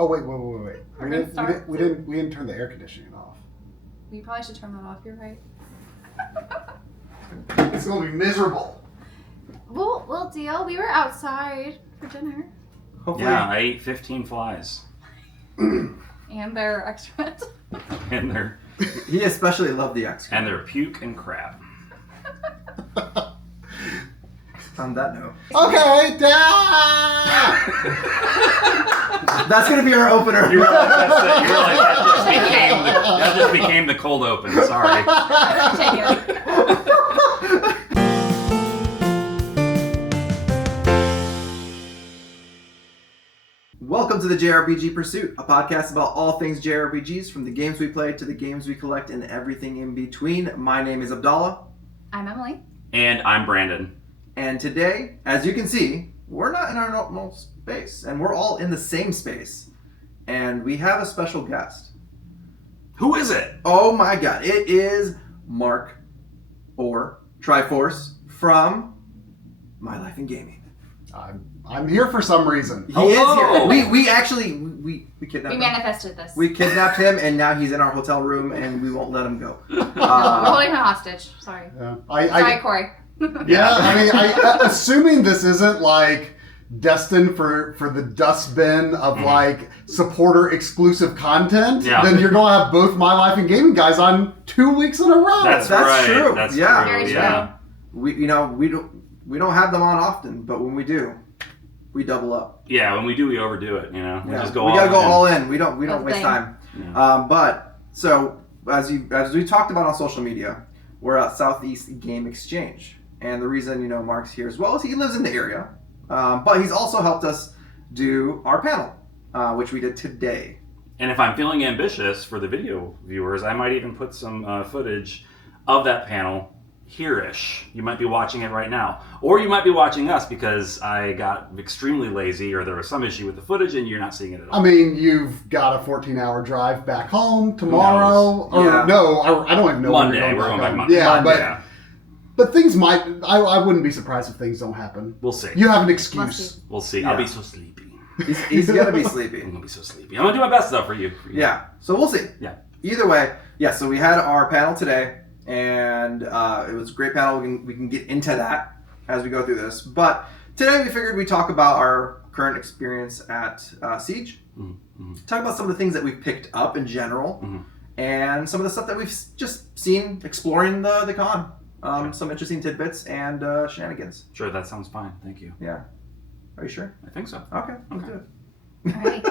Oh, wait. We didn't turn the air conditioning off. You probably should turn that off, you're right. It's going to be miserable. We'll deal. We were outside for dinner. Hopefully. Yeah, I ate 15 flies. And their excrement. And their... He especially loved the excrement. And their puke and crap. On that note. Okay, That's going to be our opener. You realize that just became the cold open. Sorry. Take it. Welcome to the JRPG Pursuit, a podcast about all things JRPGs, from the games we play to the games we collect and everything in between. My name is Abdallah. I'm Emily. And I'm Branden. And today, as you can see, we're not in our normal space, and we're all in the same space. And we have a special guest. Who is it? Oh my god, it is Mark, or Try4ce, from My Life in Gaming. I'm here for some reason. He is here. We actually kidnapped him. We manifested this. We kidnapped him, and now he's in our hotel room, and we won't let him go. We're holding him hostage. Sorry. Yeah. Sorry, Corey. Yeah, I mean, assuming this isn't like destined for the dustbin of like supporter exclusive content, then you're gonna have both My Life in Gaming guys on 2 weeks in a row. That's right. True. That's true. Very Yeah. We don't have them on often, but when we do, we double up. Yeah, when we do, we overdo it. You know, we just go. We gotta go all in. We don't waste thing. time. Yeah. But so as we talked about on social media, we're at Southeast Game Exchange, and the reason Mark's here as well is he lives in the area, but he's also helped us do our panel, which we did today. And if I'm feeling ambitious for the video viewers, I might even put some footage of that panel here-ish. You might be watching it right now. Or you might be watching us because I got extremely lazy or there was some issue with the footage and you're not seeing it at all. I mean, you've got a 14-hour drive back home tomorrow. I don't even know. Monday. We're going back Monday. Yeah, but things might... I wouldn't be surprised if things don't happen. We'll see. You have an excuse. We'll see. Yeah. I'll be so sleepy. He's gonna be sleepy. I'm gonna be so sleepy. I'm gonna do my best though for you. Yeah. So we'll see. Yeah. Either way, yeah. So we had our panel today. And it was a great panel. We can get into that as we go through this. But today we figured we'd talk about our current experience at Siege. Mm-hmm. Talk about some of the things that we've picked up in general. Mm-hmm. And some of the stuff that we've just seen exploring the con. Sure. Some interesting tidbits and shenanigans. Sure, that sounds fine. Thank you. Yeah. Are you sure? I think so. Okay, let's do it. All right.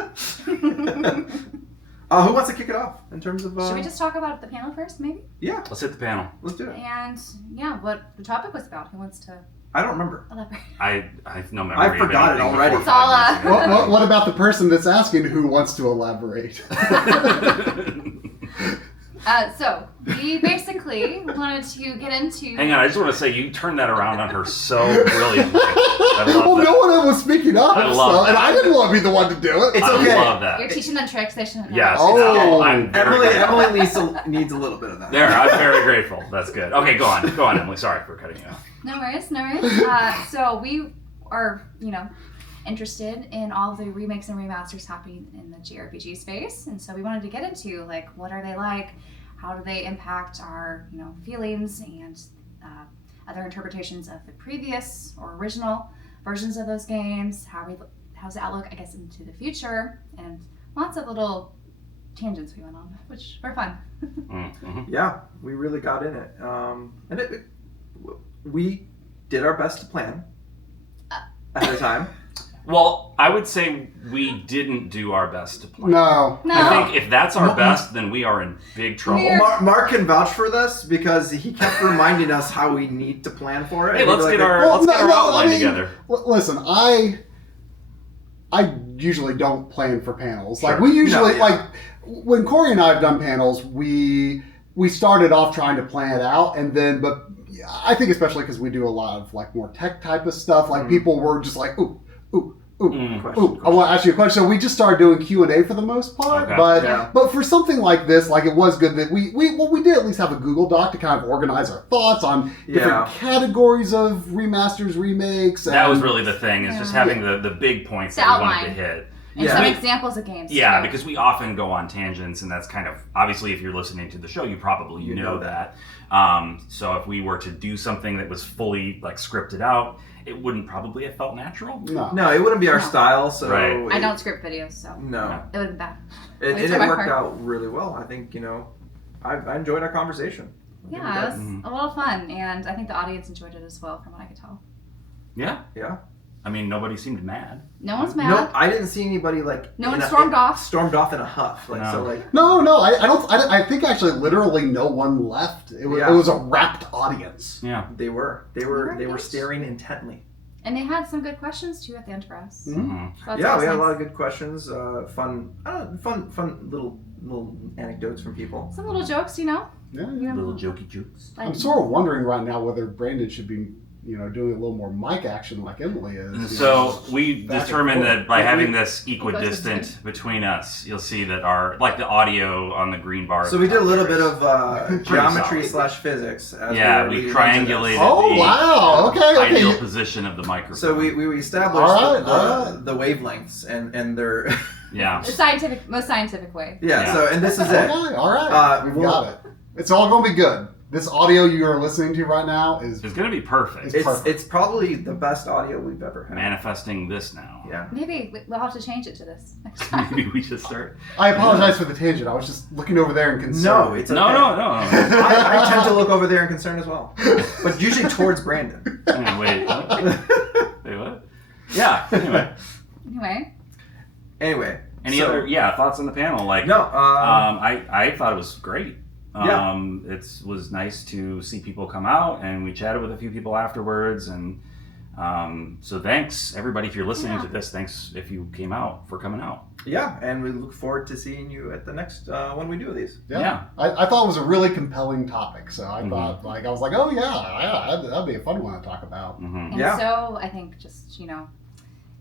Who wants to kick it off in terms of... Should we just talk about the panel first, maybe? Yeah. Let's hit the panel. Let's do it. And, what the topic was about. Who wants to... I don't remember. elaborate? I have no memory. I forgot it already. It's all, What about the person that's asking who wants to elaborate? So, we basically wanted to get into... Hang on, I just want to say you turned that around on her so brilliantly. I love that. No one else was speaking up, I love that. and I didn't want to be the one to do it. It's okay. I love that. You're teaching them tricks they shouldn't know. Yes. Oh. I'm very grateful. Emily needs a little bit of that. There, I'm very grateful. That's good. Okay, go on, Emily. Sorry for cutting you off. No worries. So we are, interested in all the remakes and remasters happening in the JRPG space, and so we wanted to get into what are they like, how do they impact our feelings and other interpretations of the previous or original versions of those games, how's the outlook into the future, and lots of little tangents we went on, which were fun. Mm-hmm. Yeah, we really got in it, and we did our best to plan ahead of time. Well, I would say we didn't do our best to plan. No. I think if that's our best, then we are in big trouble. Mark can vouch for this because he kept reminding us how we need to plan for it. Hey, let's get our outline together. Listen, I usually don't plan for panels. Sure. We usually when Corey and I have done panels, we started off trying to plan it out, and then I think especially because we do a lot of more tech type of stuff. People were just like, ooh, I want to ask you a question. So we just started doing Q&A for the most part, okay. but for something like this, it was good that we did at least have a Google Doc to kind of organize our thoughts on different categories of remasters, remakes. That was really the thing, is just having the big points that we wanted to hit. And some examples of games. Yeah, too. because we often go on tangents, and that's kind of obviously if you're listening to the show, you probably know that. So if we were to do something that was fully like scripted out, it wouldn't probably have felt natural. No, it wouldn't be our style. So Right. I don't script videos, so No, it would have been bad. it worked out really well. I think I enjoyed our conversation. Yeah, it was a lot of fun, and I think the audience enjoyed it as well, from what I could tell. Yeah. Yeah. I mean, nobody seemed mad. No one's mad. No, I didn't see anybody like. No one stormed off. Stormed off in a huff, like No. so, like. No, I don't. I think actually, literally, no one left. It was a rapt audience. Yeah. They were staring intently. And they had some good questions too at the end for us. Mm-hmm. So We had a lot of good questions. Fun little anecdotes from people. Some little jokes, Yeah. Little jokey jokes. I'm sort of wondering right now whether Branden should be, doing a little more mic action like Emily is. And so we back and determined forth. that by having this equidistant between us, you'll see that the audio on the green bar. So we did a little bit of Pretty geometry solid. / physics. As We leading triangulated into Oh, the wow. Okay. ideal position of the microphone. this. So we established All right. the wavelengths and their Yeah. The most scientific way. Yeah. So and this is Okay, it. all right. We've got it. It's all going to be good. This audio you are listening to right now is It's going to be perfect. It's probably the best audio we've ever had. Manifesting this now. Yeah. Maybe we'll have to change it to this next time. Maybe we just start. I apologize for the tangent. I was just looking over there and concerned. No, it's okay. No. I tend to look over there in concern as well, but usually towards Branden. Wait, what? Wait, what? Yeah. Anyway, Any other thoughts on the panel? Like No. I thought it was great. Yeah. It was nice to see people come out, and we chatted with a few people afterwards, and so thanks everybody if you're listening to this. Thanks if you came out for coming out. Yeah, and we look forward to seeing you at the next when we do these. Yeah. I thought it was a really compelling topic, so I thought, I was like, oh yeah, that'd be a fun one to talk about. Mm-hmm. and so I think just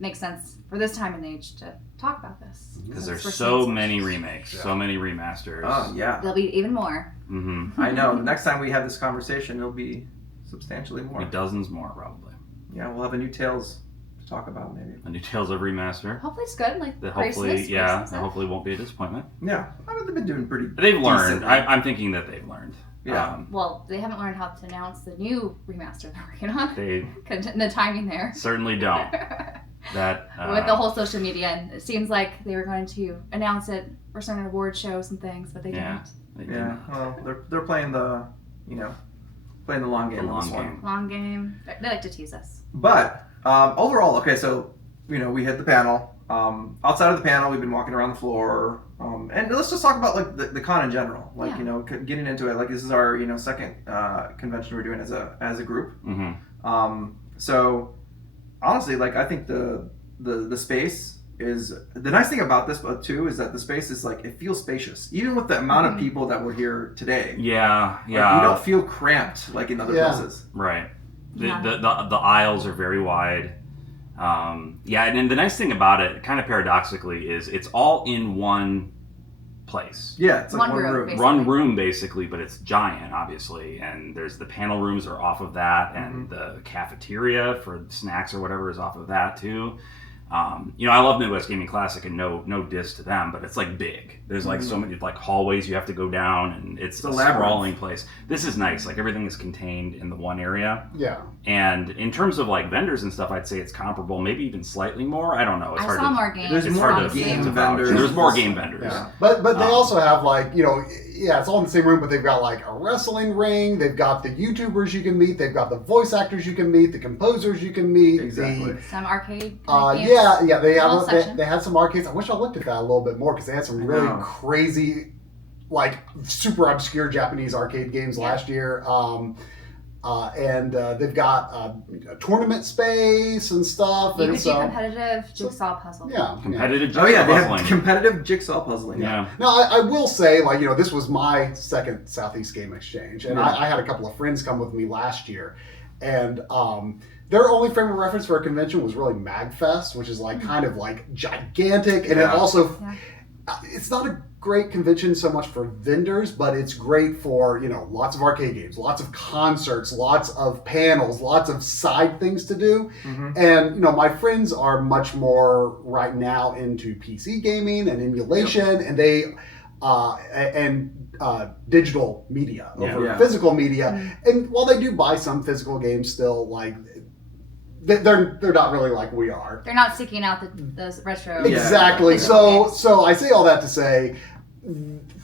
makes sense for this time and age to talk about this Because Since there's we're so seeing many remakes, so many remasters. Oh yeah, There'll be even more. Mm-hmm. I know. The next time we have this conversation, it'll be substantially more. Dozens more probably. Yeah, we'll have a new Tales to talk about maybe. A new Tales of Remaster. Hopefully it's good. Like That bracelets, hopefully won't be a disappointment. Yeah, I mean, they've been doing pretty. They've learned. decently. I'm thinking that they've learned. Yeah. Well, they haven't learned how to announce the new remaster they're working on. They The timing there. certainly don't. That With the whole social media, and it seems like they were going to announce it for certain award shows and things, but they Yeah. didn't. they Yeah, didn't. well, they're playing the long game. The on this long one. game. Long game. They like to tease us. But overall, okay, so we hit the panel. Outside of the panel, we've been walking around the floor, and let's just talk about like the con in general. Like getting into it. Like this is our second convention we're doing as a group. Mm-hmm. So honestly, like I think the space is the nice thing about this too is that the space is like it feels spacious, even with the amount of people that were here today. Yeah. Like, you don't feel cramped like in other places. Right. Yeah. The aisles are very wide. And then the nice thing about it, kind of paradoxically, is it's all in one place. Yeah, it's like One room, room. basically. One room basically, but it's giant, obviously. And there's the panel rooms are off of that, and the cafeteria for snacks or whatever is off of that too. I love Midwest Gaming Classic, and no diss to them, but it's like big. There's like so many like hallways you have to go down, and it's a sprawling place. This is nice. Like everything is contained in the one area. Yeah. And in terms of like vendors and stuff, I'd say it's comparable, maybe even slightly more. I don't know. It's I hard saw to. more games. There's It's more hard to game vouch. vendors. There's more game vendors. Yeah. But they also have like, it's all in the same room, but they've got like a wrestling ring, they've got the YouTubers you can meet, they've got the voice actors you can meet, the composers you can meet. Exactly. Some arcade. Yeah, they have section. they had some arcades. I wish I looked at that a little bit more because they had some really crazy, like super obscure Japanese arcade games last year. And they've got a tournament space and stuff. You and could do competitive jigsaw puzzle. Yeah. Competitive Oh yeah, they puzzling. have competitive jigsaw puzzling. Yeah. Now, I will say, like, this was my second Southeast Game Exchange, and I had a couple of friends come with me last year, and their only frame of reference for a convention was really MagFest, which is like kind of like gigantic, and it also, it's not a great convention so much for vendors, but it's great for, lots of arcade games, lots of concerts, lots of panels, lots of side things to do. Mm-hmm. And, my friends are much more right now into PC gaming and emulation, and they, digital media over physical media. And while they do buy some physical games still, like, they're not really like we are. They're not seeking out those retro. Exactly. physical games. So I say all that to say,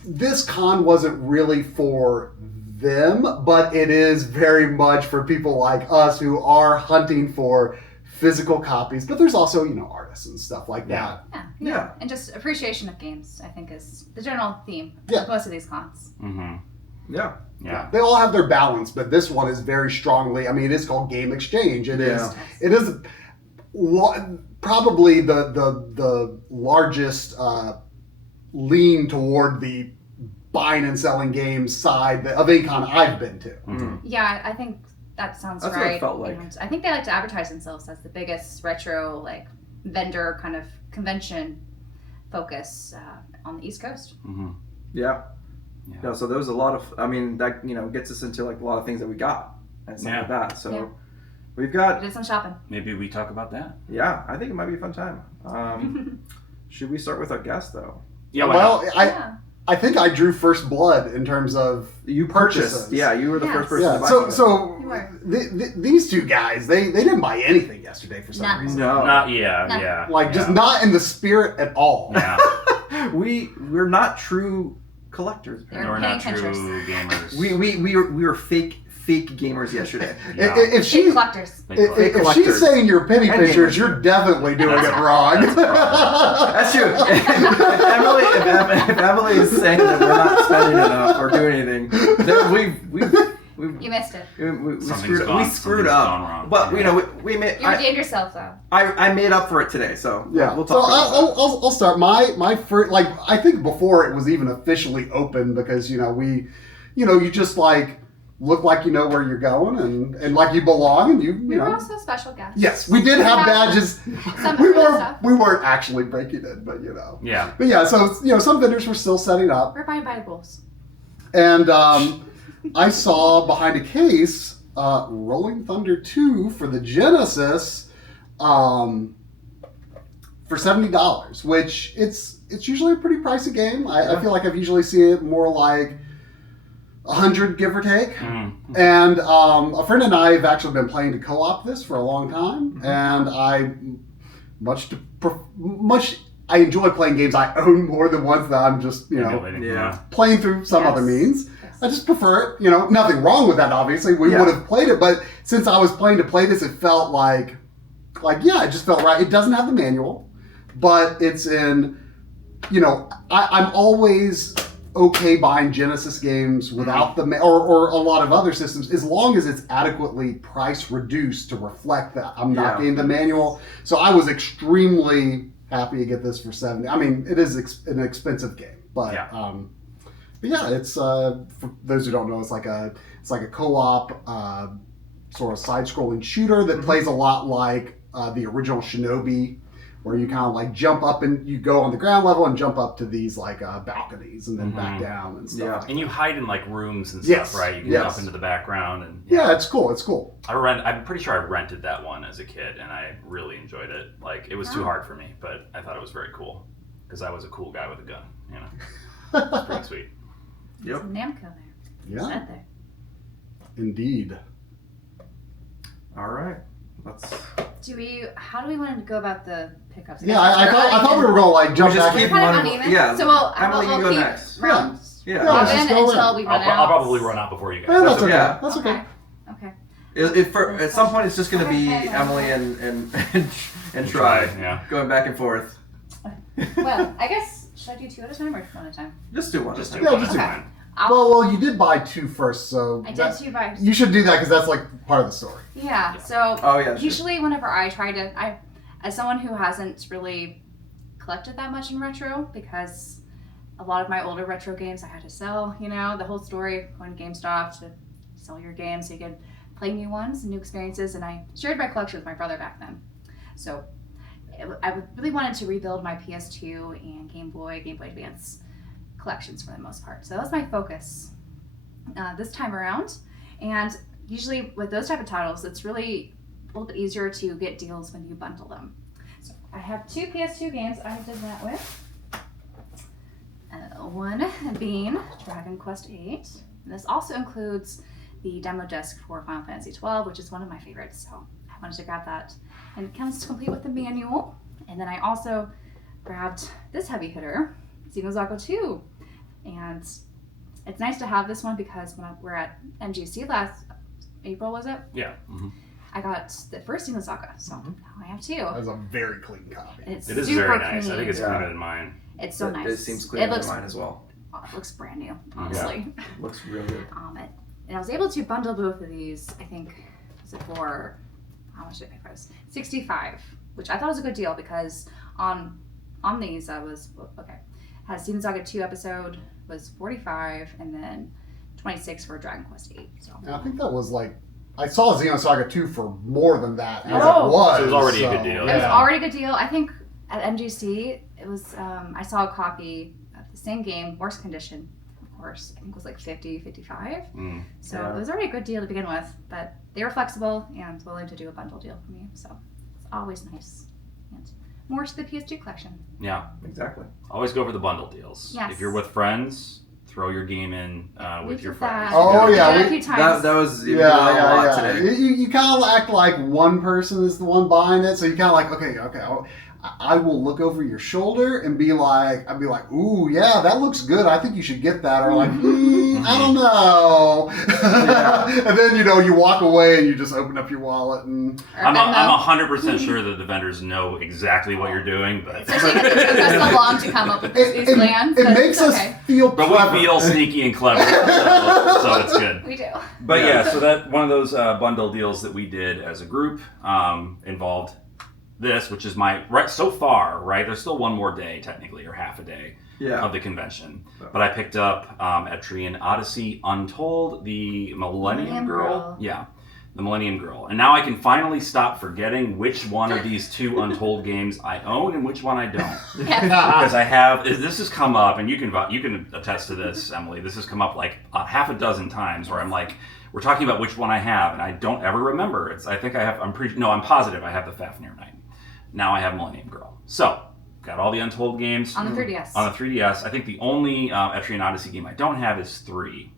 this con wasn't really for them, but it is very much for people like us who are hunting for physical copies. But there's also, artists and stuff like that. Yeah. And just appreciation of games, I think, is the general theme of most of these cons. Mm-hmm. Yeah. Yeah. They all have their balance, but this one is very strongly, it is called Game Exchange. It is probably the largest lean toward the buying and selling games side of any con I've been to. Mm-hmm. Yeah, I think that sounds That's right. what it felt like. And I think they like to advertise themselves as the biggest retro vendor kind of convention focus on the East Coast. Mm-hmm. Yeah. Yeah. No, so there was a lot of, that, gets us into a lot of things that we got and stuff like that. So we've got, Did some shopping. Maybe we talk about that. yeah, I think it might be a fun time. Should we start with our guest though? Yeah. Well, I think I drew first blood in terms of You purchases. purchased. Yeah, you were the first person Yeah, to buy so something. You were. these two guys, they didn't buy anything yesterday for some No. reason. No. Not No. yeah. Like, just not in the spirit at all. Yeah. We're not true collectors. They're We're penny not true pinchers. gamers. We were fake gamers yesterday. Yeah. If Big she collectors. if collectors. she's saying you're penny And pinchers, gamers. you're definitely doing it wrong. That's true. If Emily is saying that we're not spending enough or doing anything, then we've You missed it. we Something's screwed gone up. wrong. But Yeah. we made. You redeemed yourself, though. I made up for it today, so Yeah. we'll So talk about that. I'll start. My first, I think before it was even officially open, because you just look like you know where you're going and like you belong, and you We were know. also special guests. Yes, we did have badges. Some we cool stuff. weren't actually breaking it, but Yeah. But yeah, so some vendors were still setting up, We're abiding by the rules. and I saw behind a case Rolling Thunder 2 for the Genesis for $70, which it's usually a pretty pricey game. I feel like I've usually seen it more like 100, give or take. Mm. And a friend and I have actually been playing to co-op this for a long time, and I enjoy playing games I own more than ones that I'm just playing through some other means. Yes. I just prefer it. Nothing wrong with that. Obviously, we would have played it, but since I was playing to play this, it felt like it just felt right. It doesn't have the manual, but it's in. I'm always okay buying Genesis games without the or a lot of other systems, as long as it's adequately price reduced to reflect that I'm not getting the manual. So I was extremely happy to get this for $70. I mean, it is an expensive game, but it's for those who don't know, it's like a co-op sort of side-scrolling shooter that plays a lot like the original Shinobi, where you kind of jump up and you go on the ground level and jump up to these balconies and then back down and stuff. And you hide in rooms and stuff, right? You can jump into the background and it's cool. It's cool. I'm pretty sure I rented that one as a kid, and I really enjoyed it. It was too hard for me, but I thought it was very cool because I was a cool guy with a gun. It's pretty sweet. Yep. Some Namco there. Yeah. Said there. Indeed. All right. How do we want to go about the pickups? Yeah, I thought we were going to jump just back. keep Kind of one- uneven. yeah. So we'll Emily, you go keep next. rounds Yeah. Yeah, let's just open go until in. we run out. I'll probably run out before you Yeah, guys. that's okay. Yeah. That's okay. Okay. At some point, it's just going to be Emily and Try going back and forth. Well, I guess, should I do two at a time or one at a time? Just do one. Just do Yeah, one. just do That's one. fine. Well, you did buy two first, so I did two buys. you should do that because that's part of the story. Yeah, so Oh yeah. usually whenever I try to, as someone who hasn't really collected that much in retro, because a lot of my older retro games I had to sell, the whole story, going to GameStop to sell your games so you could play new ones and new experiences, and I shared my collection with my brother back then. So I really wanted to rebuild my PS2 and Game Boy Advance collections for the most part. So that was my focus this time around. And usually with those type of titles, it's really a little bit easier to get deals when you bundle them. So I have 2 PS2 games I did that with. One being Dragon Quest VIII. And this also includes the demo disc for Final Fantasy XII, which is one of my favorites. So I wanted to grab that. And it comes complete with the manual. And then I also grabbed this heavy hitter, Xenosaga 2. And it's nice to have this one because when we were at MGC last April, was it? Yeah. Mm-hmm. I got the first Xenosaga, so now I have 2. That was a very clean copy. And it's It is super very nice. clean. I think it's cleaner than mine. It's so nice. It seems cleaner looks, than mine as well. Oh, it looks brand new, honestly. Looks real good. And I was able to bundle both of these, I think, was it for, how much did I pay for this? $65, which I thought was a good deal because on these I was, okay, has Xenosaga 2 episode was $45 and then $26 for Dragon Quest VIII. So And I think that was like, I saw Xenosaga 2 for more than that as it Oh. was. So it was already a good deal. it was already a good deal. I think at MGC, it was, I saw a copy of the same game, worse condition, of course. I think it was like $50, $55. So it was already a good deal to begin with, but they were flexible and willing to do a bundle deal for me. So it's always nice. And more to the PS2 collection. Yeah. Exactly. Always go for the bundle deals. Yes. If you're with friends, throw your game in with your friends. Oh, We yeah, did it a we- few times. That was a lot today. You kind of act like one person is the one buying it, so you kind of like, okay, I will look over your shoulder and be like, ooh, yeah, that looks good. I think you should get that. Or like, I don't know. And then, you walk away and you just open up your wallet and... I'm 100% sure that the vendors know exactly what you're doing, but Especially if it took us so long to come up with these plans. It but makes it's us okay. feel but clever. we feel sneaky and clever, so it's good. We do. But yeah, so that one of those bundle deals that we did as a group involved this, which is my so far, right? There's still one more day technically, or half a day of the convention. But I picked up Etrian Odyssey Untold, the Millennium Girl. Yeah, the Millennium Girl. And now I can finally stop forgetting which one of these 2 Untold games I own and which one I don't. Because I have, this has come up, and you can attest to this, Emily. This has come up like half a dozen times where I'm like, we're talking about which one I have, and I don't ever remember. I'm positive I have the Fafnir Knight. Now I have Millennium Girl. So, got all the Untold games. On the 3DS. On the 3DS. I think the only Etrian Odyssey game I don't have is 3.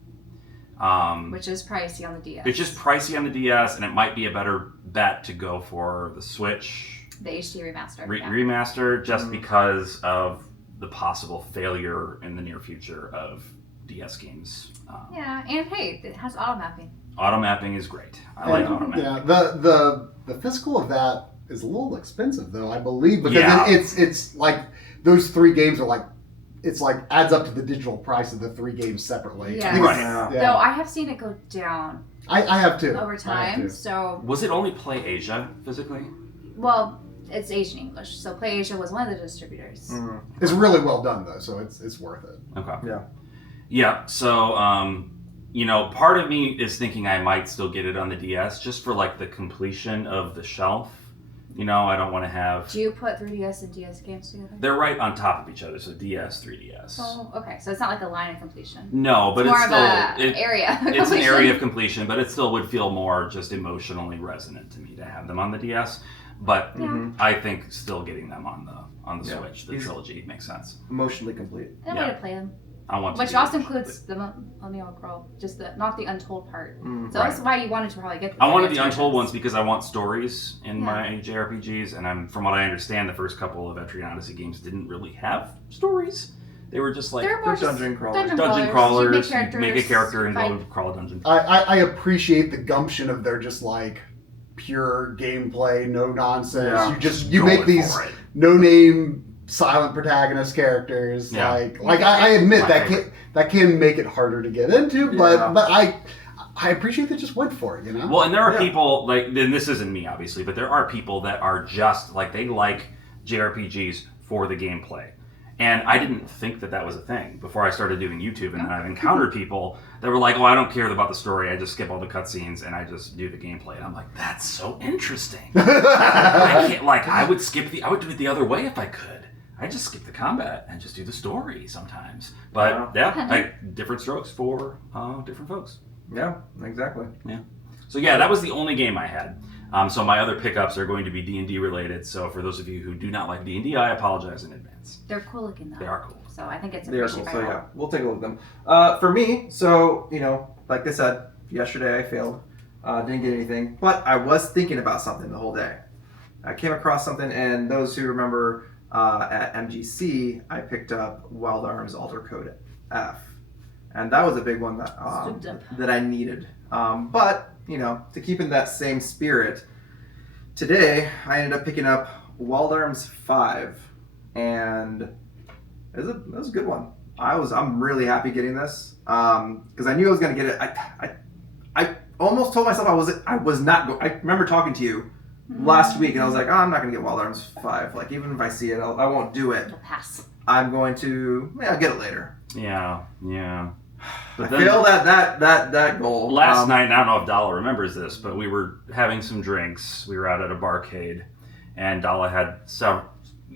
Which is pricey on the DS. It's just pricey on the DS, and it might be a better bet to go for the Switch The HD remaster. remaster, just because of the possible failure in the near future of DS games. Yeah, and hey, it has auto mapping. Auto mapping is great. I like auto mapping. Yeah, the physical of that is a little expensive though, I believe, because it's like those 3 games are like, it's like adds up to the digital price of the 3 games separately. Yeah. I think Right. it's- Though I have seen it go down I have too. over I have time. too. So, Was it only Play Asia physically? well, it's Asian English. So Play Asia was one of the distributors. It's really well done though, so it's worth it. Okay. Yeah. Yeah, so, part of me is thinking I might still get it on the DS just for, like, the completion of the shelf. I don't want to have... Do you put 3DS and DS games together? They're right on top of each other, so DS, 3DS. Oh, okay. So it's not like a line of completion. No, but It's more it's of still... an area. It's an area of completion, but it still would feel more just emotionally resonant to me to have them on the DS. But Yeah. I think still getting them on the Yeah. Switch, the trilogy, makes sense. Emotionally complete. And a way to play them. I want to Which be also emotionally includes the Millennial Girl, just not the Untold part. So Right. that's why you wanted to probably get the I wanted the 3DS Untold versions. ones because I want stories in my JRPGs, and from what I understand, the first couple of Etrian Odyssey games didn't really have stories. They were just like They're more They're just dungeon crawlers. dungeon crawlers. You You make a character and fight. go crawl a dungeon. I appreciate the gumption of their just like pure gameplay, no nonsense. Yeah. You make Going these for it. no name silent protagonist characters. Yeah. I admit My that favorite. that can make it harder to get into, Yeah. but I appreciate they just went for it, Well, and there are Yeah. people and this isn't me obviously, but there are people that are just like they like JRPGs for the gameplay. And I didn't think that was a thing before I started doing YouTube, and then I've encountered people that were like, "Oh, I don't care about the story. I just skip all the cutscenes and I just do the gameplay." And I'm like, "That's so interesting." I can't I would do it the other way if I could. I just skip the combat and just do the story sometimes. But yeah, different strokes for different folks. Yeah, exactly. Yeah. So yeah, that was the only game I had. So my other pickups are going to be D&D related. So for those of you who do not like D&D, I apologize in advance. They're cool looking though. They are cool. So I think it's They are cool. appreciated So by all. yeah, we'll take a look at them. For me, so like I said, yesterday I failed, didn't get anything, but I was thinking about something the whole day. I came across something, and those who remember at MGC, I picked up Wild Arms Alter Code F, and that was a big one that I needed. But to keep in that same spirit, today I ended up picking up Wild Arms 5, and it was a good one. I'm really happy getting this because I knew I was going to get it. I almost told myself I was not. I remember talking to you last week, and I was like, I'm not going to get Wild Arms 5. Like, even if I see it, I won't do it. You'll pass. I'm going to I'll get it later. Yeah. But I failed at that goal. Last night, and I don't know if Abdallah remembers this, but we were having some drinks. We were out at a barcade, and Abdallah had several.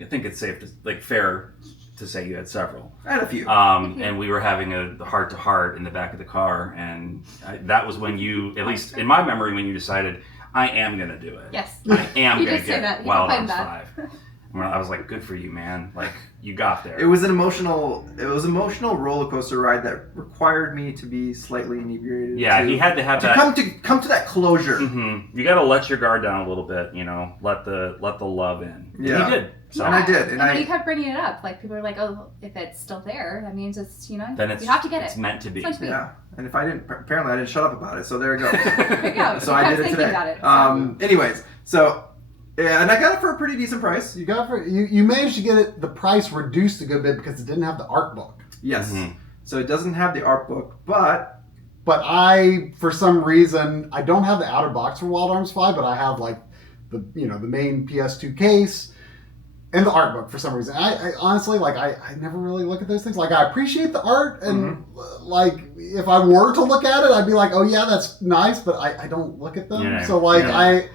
I think it's fair to say you had several. I had a few. And we were having a heart-to-heart in the back of the car, and that was when you, at least in my memory, when you decided, I am going to do it. Yes. I am You going did to say that. get You Wild complained Arms 5. And I was like, good for you, man. Like, you got there. It was an emotional roller coaster ride that required me to be slightly inebriated. Yeah, he had to have that. Come to that closure. Mm-hmm. You got to let your guard down a little bit, let the love in. Yeah. And he did. So. And I did. And you kept bringing it up. Like, people were like, oh, if it's still there, that means it's, then you have to get it. It's meant to be. Yeah. And if I didn't, apparently I didn't shut up about it. So there you go. There you go. So I did it today. About it, Anyways, so yeah, and I got it for a pretty decent price. You managed to get it the price reduced a good bit because it didn't have the art book. Yes. Mm-hmm. So it doesn't have the art book, but I, for some reason, I don't have the outer box for Wild Arms 5, but I have the main PS2 case and the art book for some reason. I honestly, I never really look at those things. Like, I appreciate the art, and if I were to look at it, I'd be like, oh yeah, that's nice, but I don't look at them. Yeah. So I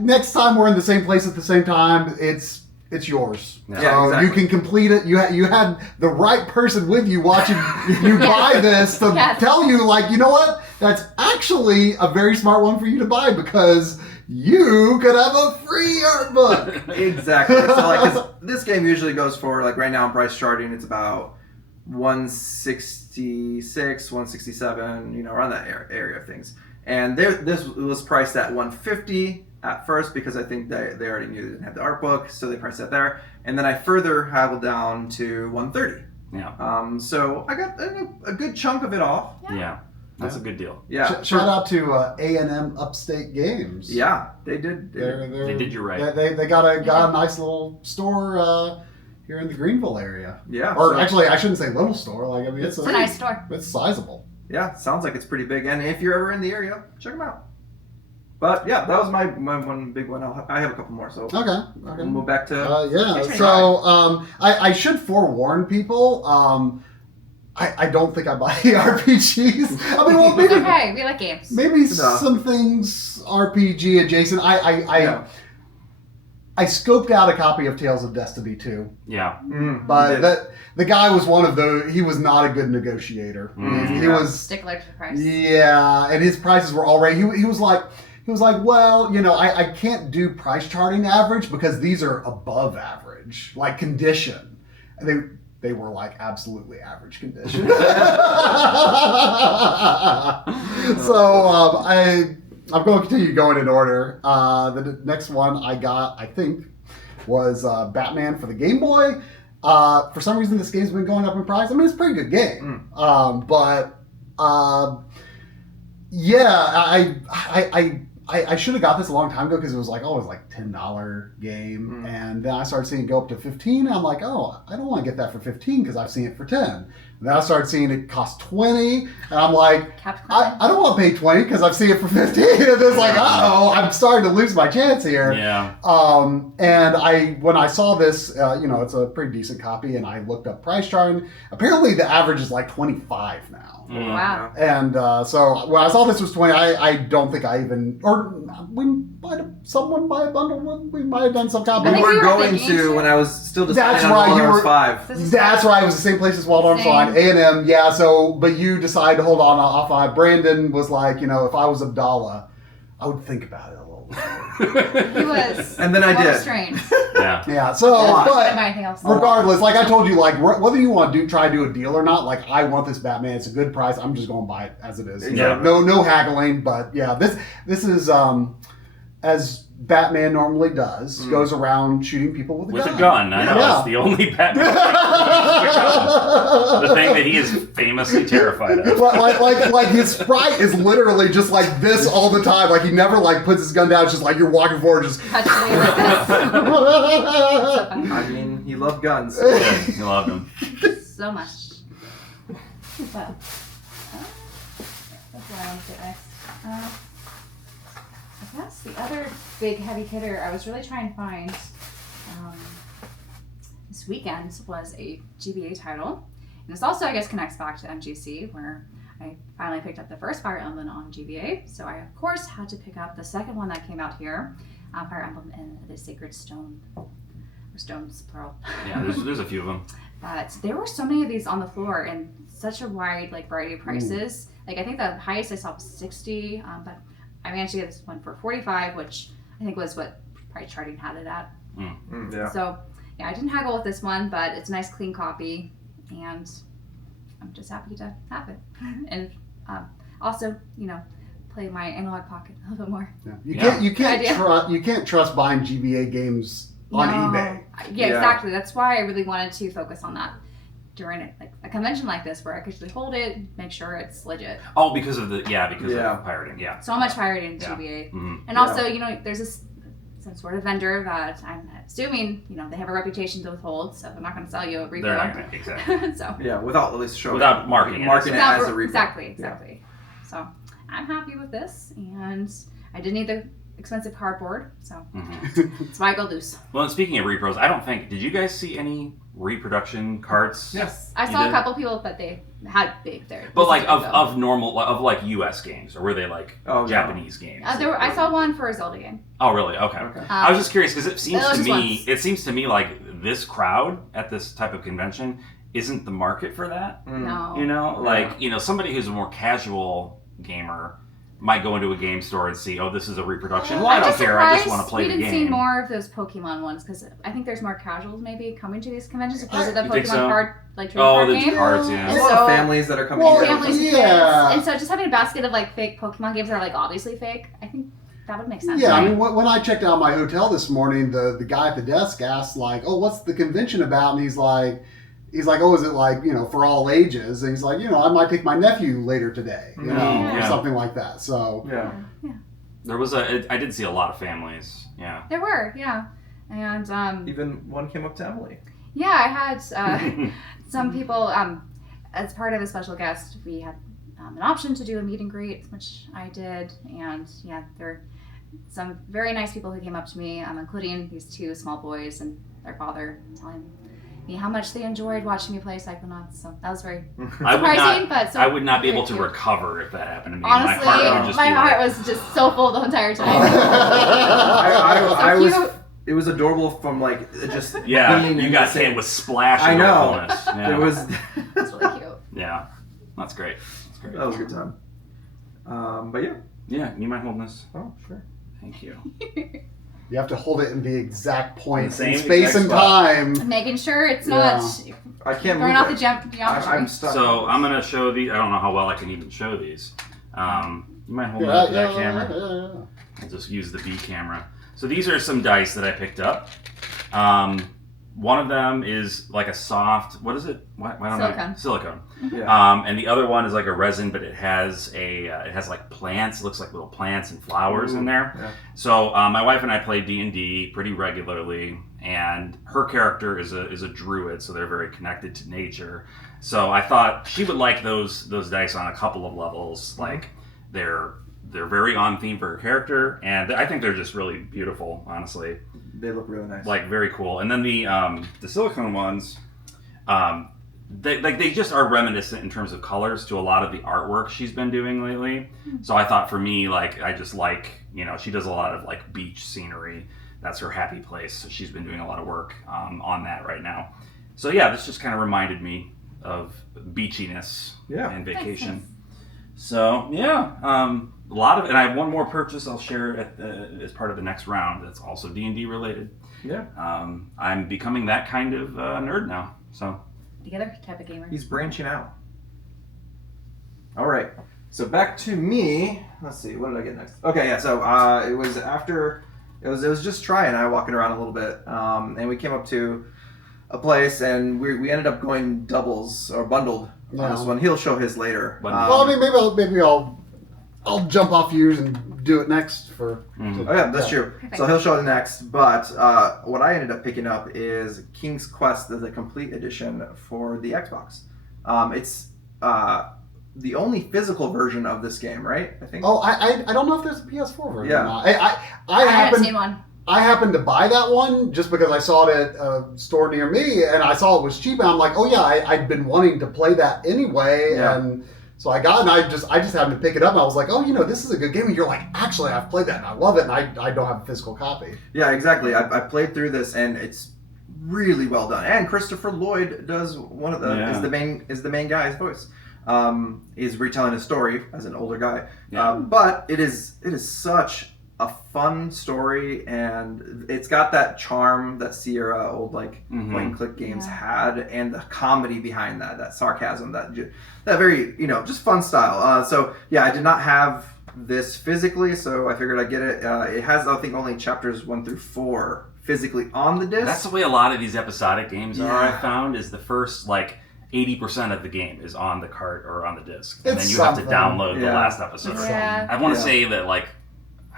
next time we're in the same place at the same time, it's yours. Yeah. Yeah, exactly. You can complete it. You had the right person with you watching you buy this to tell you, you know what? That's actually a very smart one for you to buy because you could have a free art book. Exactly. So 'cause this game usually goes for right now in price charting, it's about 166, 167, around that area of things. And this was priced at $150 at first because I think they already knew they didn't have the art book, so they priced that there. And then I further haggled down to $130. Yeah. So I got a good chunk of it off. Yeah. That's a good deal. Yeah. Shout out to A&M Upstate Games. Yeah, they did. They did you right. They got a nice little store here in the Greenville area. Yeah. Or actually, I shouldn't say little store. It's a nice store. It's sizable. Yeah, sounds like it's pretty big. And if you're ever in the area, check them out. But yeah, that was my one big one. I have a couple more. So okay. We'll move back to So I should forewarn people. I don't think I buy RPGs. I mean, well, maybe okay. We like games. Maybe some things RPG adjacent. I scoped out a copy of Tales of Destiny 2. Yeah. But the guy was one of those. He was not a good negotiator. He was stickler to the price. Yeah, and his prices were already. He was like, well, I can't do price charting average because these are above average, like condition. And they were absolutely average condition. So I'm going to continue going in order. The next one I got, I think, was Batman for the Game Boy. For some reason, this game's been going up in price. I mean, it's a pretty good game. I should have got this a long time ago because it was always $10 game. And then I started seeing it go up to 15. And I'm like, oh, I don't want to get that for 15 because I've seen it for 10. And then I started seeing it cost 20, and I'm like, I don't want to pay 20 because I've seen it for 15. And it's I'm starting to lose my chance here. Yeah. And when I saw this, it's a pretty decent copy, and I looked up price charting. Apparently, the average is 25 now. Wow. And so when I saw this was 20, I don't think I even, or or someone buy a bundle. We might have done some kind We of. think were we were at the going game to show. when I was still That's deciding on right, Wild you Arms were- 5. This is- That's right. It was the same place as Wild Arms Same. Line, A&M. Yeah. So, but you decided to hold on off. Brandon was like, if I was Abdallah, I would think about it a little. He was. And then I more did. restrained. Yeah. Yeah. So, Didn't buy but anything else. regardless, like I told you, like whether you want to try to do a deal or not, like I want this Batman. It's a good price. I'm just going to buy it as it is. Yeah. No haggling. But yeah, this is as Batman normally does, goes around shooting people with a With gun. a gun. I know. Yeah. It's the only Batman. The thing that he is famously terrified of. like his sprite is literally just like this all the time. Like he never like puts his gun down. It's just like you're walking forward, just. Touch me like this. So funny. I mean, he loved guns. Yeah, he loved him. So much. Well, that's what I want to get next. I guess the other big heavy hitter I was really trying to find this weekend was a GBA title. And this also, I guess, connects back to MGC, where I finally picked up the first Fire Emblem on GBA. So I, of course, had to pick up the second one that came out here, Fire Emblem and the Sacred Stone. Or Stones, plural. Yeah, there's a few of them. But there were so many of these on the floor and such a wide variety of prices. Like I think the highest I saw was 60, but I managed to get this one for 45, which I think was what Price Charting had it at. Yeah. So yeah, I didn't haggle with this one, but it's a nice clean copy, and I'm just happy to have it. And also, play my analog pocket a little bit more. Yeah. You Good idea. can't trust buying GBA games on eBay. Yeah, Yeah. exactly. That's why I really wanted to focus on that during a convention like this, where I could actually hold it, make sure it's legit. Oh, because of pirating. Yeah. So much pirating in Yeah. GBA. Mhm. And also, there's some sort of vendor that I'm assuming, they have a reputation to withhold, so they're not going to sell you a repo. They're not going to, exactly. So Yeah, without at least showing. Without marking it. Marking it Without- as a repo. Exactly. So I'm happy with this, and I did need the expensive cardboard, so Mhm. that's why I go loose. Well, and speaking of repros, did you guys see any reproduction carts? Yes. I You saw a did? couple people that they had big there. But like of normal, of like US games, or were they like Oh, Japanese games? I saw one for a Zelda game. Oh, really? Okay. Okay. I was just curious because it It was seems to me like this crowd at this type of convention isn't the market for that. No. Somebody who's a more casual gamer might go into a game store and see, oh, this is a reproduction. Well, I'm I don't just care. I just surprised want to play we the didn't game. see more of those Pokemon ones, because I think there's more casuals maybe coming to these conventions because of the You think Pokemon so? card, like trading Oh, card the game. cards, There's yeah. a And lot of so- families that are coming Well, here. Families and yeah. kids. And so just having a basket of fake Pokemon games that are obviously fake, I think that would make sense. Yeah, I mean, when I checked out my hotel this morning, the guy at the desk asked "Oh, what's the convention about?" And he's like, "Oh, is it for all ages?" And he's like, "I might take my nephew later today, or Yeah. something like that." So Yeah. There was I did see a lot of families. Yeah. There were, yeah. And Even one came up to Emily. yeah, I had some people, as part of a special guest, we had an option to do a meet and greet, which I did. And yeah, there were some very nice people who came up to me, including these two small boys and their father, telling me how much they enjoyed watching me play Psychonauts. So that was very surprising, but so I would not be able to very cute. recover if that happened to me. Honestly, my heart would just my be heart like, was just so full the entire time. I So was. cute. It was adorable from just. yeah, being you in got the same- hit with splash. I know. Yeah. It was. It's really cute. Yeah, that's great. That's great. That was a good time. But yeah. Yeah, you mind holding this? Oh, sure. Thank you. you have to hold it in the exact point, The same in space exact and spot. time. Making sure it's not I can't throwing move off the it. geometry. I'm stuck. So I'm gonna show these. I don't know how well I can even show these. You might hold up to that camera. I'll just use the B camera. So these are some dice that I picked up. One of them is like a soft. What is it? Why don't Silicone. Silicone. Yeah. And the other one is like a resin, but it has like plants. It looks like little plants and flowers in there. Yeah. So my wife and I play D&D pretty regularly, and her character is a druid, so they're very connected to nature. So I thought she would like those dice on a couple of levels. Like they're very on theme for her character, and I think they're just really beautiful, honestly. They look really nice. Like very cool. And then the silicone ones, they just are reminiscent in terms of colors to a lot of the artwork she's been doing lately. So I thought for me, like, I just like, she does a lot of like beach scenery. That's her happy place. So she's been doing a lot of work on that right now. So yeah, this just kind of reminded me of beachiness and vacation. Nice. So yeah, a lot of, and I have one more purchase I'll share as part of the next round. That's also D&D related. Yeah. I'm becoming that kind of nerd now. So Together type of gamer. He's branching out. All right. So back to me. Let's see. What did I get next? Okay. Yeah. So it was after. It was just Try and I walking around a little bit, and we came up to a place, and we ended up going doubles or bundled on this one. He'll show his later. Well, I mean, maybe I'll jump off yours and do it next for. Oh yeah, that's true. Perfect. So he'll show it next. But what I ended up picking up is King's Quest, the complete edition for the Xbox. It's the only physical version of this game, right? I think. Oh, I don't know if there's a PS4 version. Yeah. Or not. I haven't seen one. I happened to buy that one just because I saw it at a store near me, and I saw it was cheap, and I'm like, oh yeah, I'd been wanting to play that anyway, and so I got it, and I just happened to pick it up, and I was like, oh, this is a good game, and you're like, actually, I've played that, and I love it, and I don't have a physical copy. Yeah, exactly. I played through this, and it's really well done. And Christopher Lloyd does one of the is the main guy's voice. Is retelling his story as an older guy, but it is such a fun story, and it's got that charm that Sierra old point and click games had, and the comedy behind that sarcasm, that very just fun style. So yeah, I did not have this physically, so I figured I'd get it. It has, I think, only chapters 1 through 4 physically on the disc. that's the way a lot of these episodic games are. I found is the first 80% of the game is on the cart or on the disc, and then you have to download the last episode. Yeah. I want to say that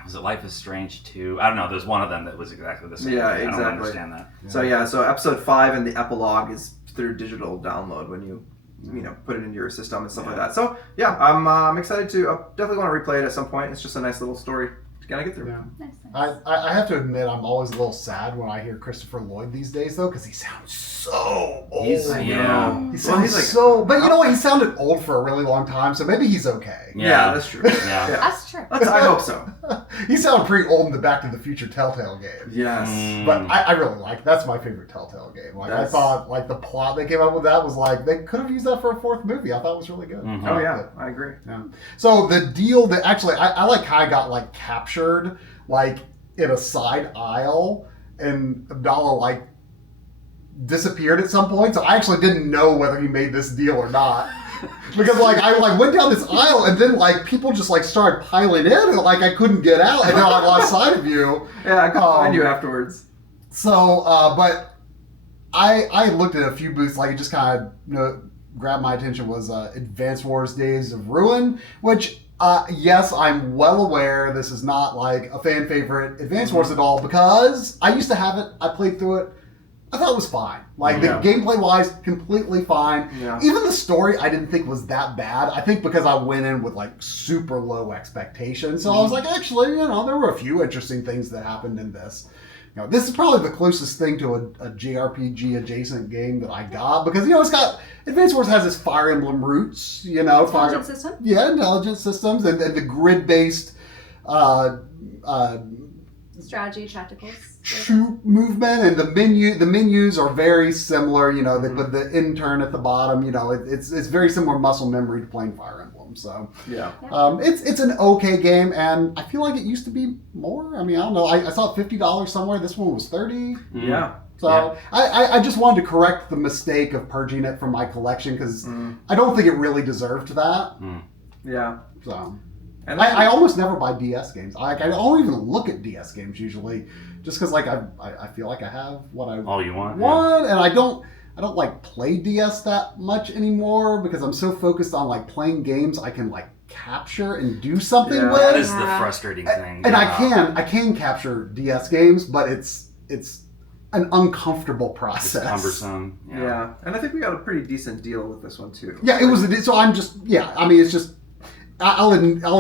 was it Life is Strange 2? I don't know. There's one of them that was exactly the same. Yeah, I exactly. don't understand that. So episode 5 and the epilogue is through digital download when you put it into your system and stuff like that. So yeah, I'm excited to definitely want to replay it at some point. It's just a nice little story to kind of get through. Yeah. Nice. I have to admit, I'm always a little sad when I hear Christopher Lloyd these days, though, because he sounds so old. He sounds so. But you know what? He sounded old for a really long time, so maybe he's okay. Yeah, that's true. Yeah. That's true. I hope so. He sounded pretty old in the Back to the Future Telltale game. Yes. But I really like that's my favorite Telltale game. I thought the plot they came up with that was they could have used that for a 4th movie. I thought it was really good. Mm-hmm. Oh yeah, I agree. Yeah. So the deal that actually I like how I got captured in a side aisle, and Abdallah disappeared at some point, so I actually didn't know whether he made this deal or not. Because I went down this aisle, and then people just started piling in, and I couldn't get out, and then I lost sight of you. Yeah, I couldn't find you afterwards. So, but I looked at a few booths, it just kind of grabbed my attention was Advance Wars Days of Ruin, which yes, I'm well aware this is not a fan favorite Advance Wars at all, because I used to have it, I played through it, I thought it was fine. The gameplay wise, completely fine. Yeah. Even the story I didn't think was that bad. I think because I went in with super low expectations. So I was actually, there were a few interesting things that happened in this. This is probably the closest thing to a JRPG adjacent game that I got, because it's got Advance Wars has its Fire Emblem roots, Intelligence system? Yeah, intelligence systems and the grid based strategy, tacticals. Troop movement, and the menus are very similar. With the intern at the bottom. It's very similar muscle memory to playing Fire Emblem. So yeah. It's an okay game, and I feel like it used to be more. I don't know. I saw $50 somewhere. This one was $30. Yeah. So I just wanted to correct the mistake of purging it from my collection, because I don't think it really deserved that. Yeah. So. And I almost never buy DS games. I don't even look at DS games usually, just because I feel like I have what I all you want, and I don't play DS that much anymore, because I'm so focused on playing games I can capture and do something with. That is the frustrating thing. And I can capture DS games, but it's an uncomfortable process. It's cumbersome. Yeah, and I think we got a pretty decent deal with this one too. Yeah, it was. So I'm just it's just. I'll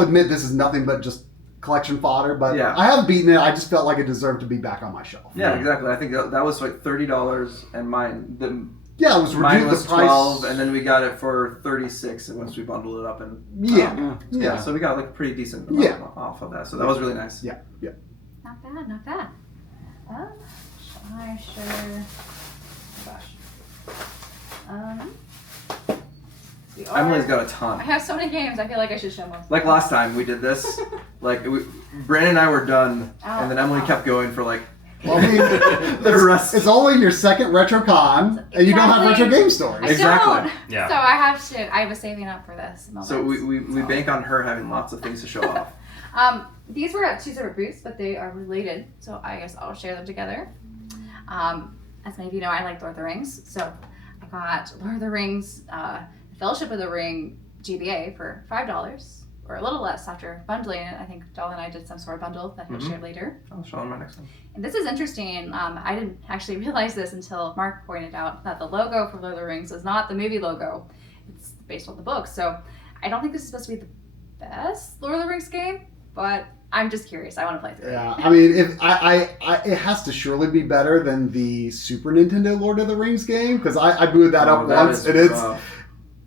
admit this is nothing but just collection fodder, but I have beaten it. I just felt like it deserved to be back on my shelf. Yeah, exactly. I think that was $30, and Yeah, it was Mine reduced was the price. 12, and then we got it for 36 once we bundled it up. And Yeah. so we got like a pretty decent amount off of that. So that was really nice. Yeah. Not bad, not bad. Shall I share? Oh gosh. Emily's got a I ton. have so many games. I feel like I should show more. Like last time we did this, Branden and I were done, and then Emily kept going for like Well, I mean, the rest. it's only your second RetroCon, and you don't have Exactly. retro game stories. I Exactly. don't. Yeah. So I have to. I was saving up for this moment. So we bank on her having lots of things to show off. These were at two separate booths, but they are related. So I guess I'll share them together. As many of you know, I like Lord of the Rings. So I got Lord of the Rings, Fellowship of the Ring GBA for $5, or a little less after bundling it. I think Dallah and I did some sort of bundle that he'll share later. I'll show them my next one. And this is interesting. I didn't actually realize this until Mark pointed out that the logo for Lord of the Rings is not the movie logo. It's based on the book. So I don't think this is supposed to be the best Lord of the Rings game, but I'm just curious. I want to play through it. Yeah, I mean, it has to surely be better than the Super Nintendo Lord of the Rings game, because I booted that up once, and it's.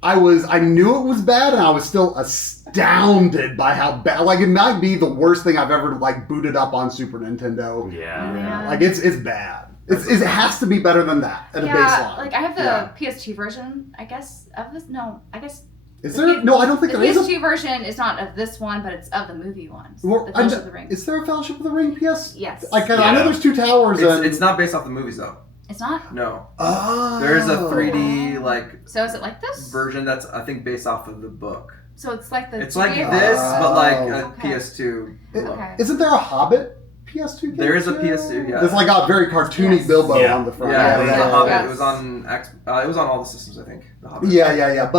I knew it was bad, and I was still astounded by how bad. Like, it might be the worst thing I've ever booted up on Super Nintendo. Yeah. Like it's bad. It has to be better than that at a baseline. Like I have the PS2 version. I guess of this. No, I guess. Is there? No, I don't think the there is. PS2 version is not of this one, but it's of the movie one. Well, The Fellowship of the Ring. Is there a Fellowship of the Ring PS? Yes. I know there's two towers. It's not based off the movies though. It's not. No. Oh. There's a 3D So is it like this? version that's I think based off of the book. So it's like the. It's like GBA this, but like a Okay. PS2. Okay. Isn't there a Hobbit PS2 game? There is a too? PS2. Yeah. There's like a very cartoony Yes. Bilbo Yeah. on the front. Yeah, it was Yeah. a Hobbit. Yes. It was on all the systems, I think. The Hobbit. Yeah.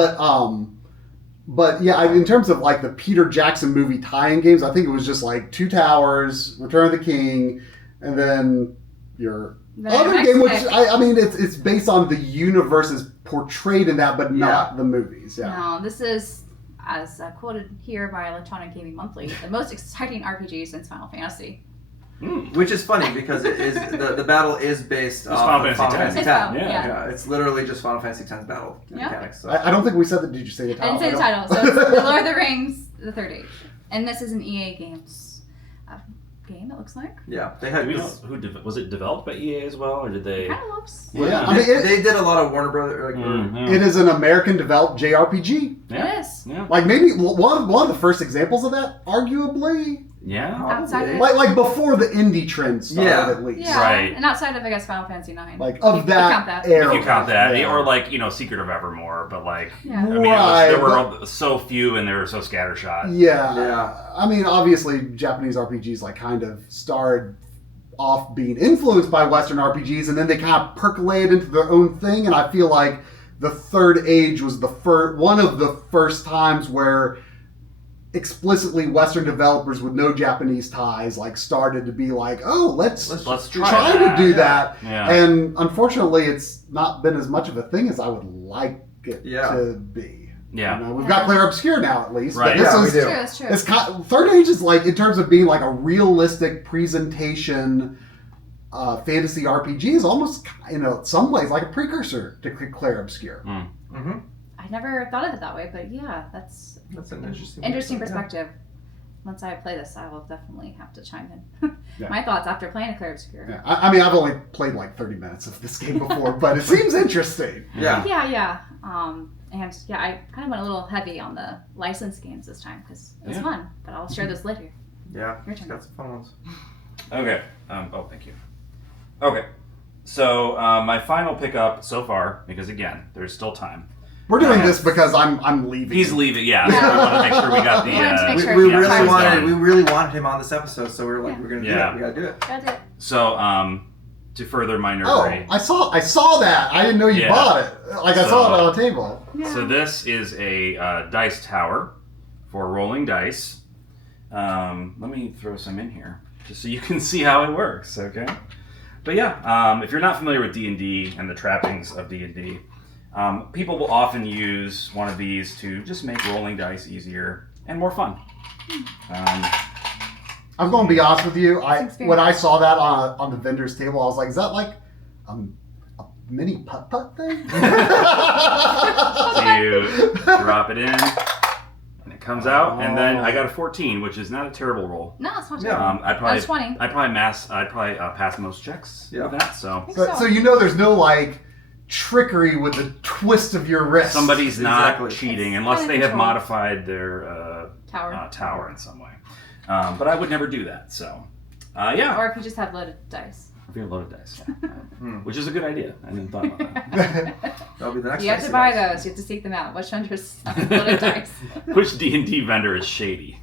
But yeah, in terms of like the Peter Jackson movie tie-in games, I think it was just like Two Towers, Return of the King, and then your The other next game, which pick. I mean, it's based on the universes portrayed in that, but not the movies. Yeah. No, this is, as quoted here by Electronic Gaming Monthly, the most exciting RPG since Final Fantasy. Which is funny because it is the battle is based off Final of Fantasy Final X. Fantasy It's X. yeah. Yeah, it's literally just Final Fantasy X's battle Yeah. mechanics. So. I don't think we said that. Did you say the I title? didn't say the title. So it's The Lord of the Rings, The Third Age. And this is an EA Games game, it looks like. Yeah, they had. Do we know was it developed by EA as well, or did they? Kind of looks. Yeah, I mean, they did a lot of Warner Brothers. It is an American-developed JRPG. Yeah. It is. Yeah. Like maybe one of the first examples of that, arguably. Yeah. Outside of Like before the indie trend started, Yeah. at least. Yeah. Right. And outside of, I guess, Final Fantasy 9. Like If of you that, count that. era. If you count that, Yeah. or like Secret of Evermore, but like Yeah. I mean, there were so few and they were so scattershot. Yeah. I mean, obviously, Japanese RPGs like kind of started off being influenced by Western RPGs, and then they kind of percolated into their own thing. And I feel like the Third Age was one of the first times where explicitly Western developers with no Japanese ties like started to be like, oh, let's try to that. do that. Yeah. And unfortunately, it's not been as much of a thing as I would like it to be. Yeah. You know, we've got Claire Obscure now, at least. Right. But this Yeah, we is, do. That's true. it's Third Age is like, in terms of being like a realistic presentation fantasy RPG, is almost, some ways like a precursor to Claire Obscure. Mm-hmm. I never thought of it that way, but yeah, that's an interesting perspective. Once I play this, I will definitely have to chime in. Yeah. My thoughts after playing a Claire Obscure. Yeah. I mean, I've only played like 30 minutes of this game before, but it seems interesting. Yeah. Yeah. And yeah, I kind of went a little heavy on the licensed games this time because it was fun. But I'll share this later. Yeah. Your turn. Got some fun ones. Okay. Thank you. Okay. So my final pickup so far, because again, there's still time. We're doing this because I'm leaving. He's leaving, yeah. So we want to make sure we got the. Wanted to make sure We Yeah, really time's wanted done. we really wanted him on this episode, so we were like, we're gonna do Yeah. it. We gotta do it. That's it. So to further my Oh, nerdery. I saw that. I didn't know you Yeah. bought it. Like I saw it on a table. Yeah. So this is a dice tower for rolling dice. Let me throw some in here just so you can see how it works. Okay. But yeah, if you're not familiar with D&D and the trappings of D&D, people will often use one of these to just make rolling dice easier and more fun. I'm going to be honest with you. Experience. When I saw that on the vendor's table, I was like, is that like a mini putt-putt thing? So you drop it in, and it comes out, and then I got a 14, which is not a terrible roll. No, it's not Yeah. terrible. I'd 20. probably pass most checks Yeah. with that. So So you know there's no like trickery with the twist of your wrist. somebody's not Exactly. cheating It's unless kinda they have controlled. modified their Tower. in some way. But I would never do that. So yeah, Or if you just have loaded dice. if you're loaded dice, which is a good idea. I didn't thought about that. That'll be the next. You have dicey to buy dice. those. You have to seek them out. Which vendors have loaded dice? Which D&D vendor is shady?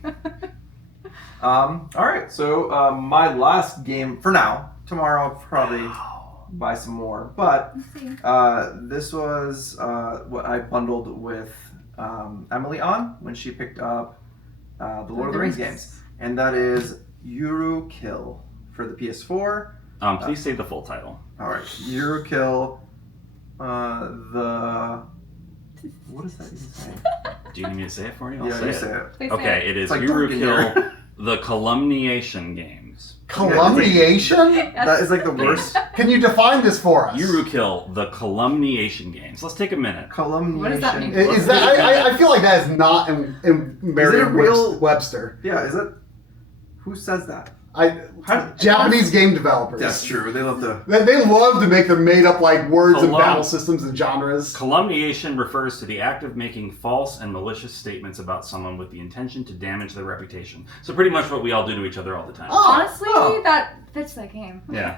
All right. So my last game for now. Tomorrow I'll probably buy some more, but Let's see. this was what I bundled with Emily on when she picked up the Lord of the Rings games, and that is Euro Kill for the PS4. Please say the full title. All right, Euro Kill. What does that even say? Do you need me to say it for you? I'll Yeah, say you it. say it. Please say Okay, it. it is It's like Euro dark in Kill, there. the Calumniation Games. Calumniation? That is like the worst. Can you define this for us? Euro Kill, the Calumniation Games. Let's take a minute. Calumniation. What does that mean? Is that? I feel like that is not in Merriam-Webster. Yeah, is it? Who says that? Japanese game developers. That's true. They love to. They love to make them made up like words and Calum- battle systems and genres. Calumniation refers to the act of making false and malicious statements about someone with the intention to damage their reputation. So pretty much what we all do to each other all the time. Honestly, Oh. that fits that game. Yeah.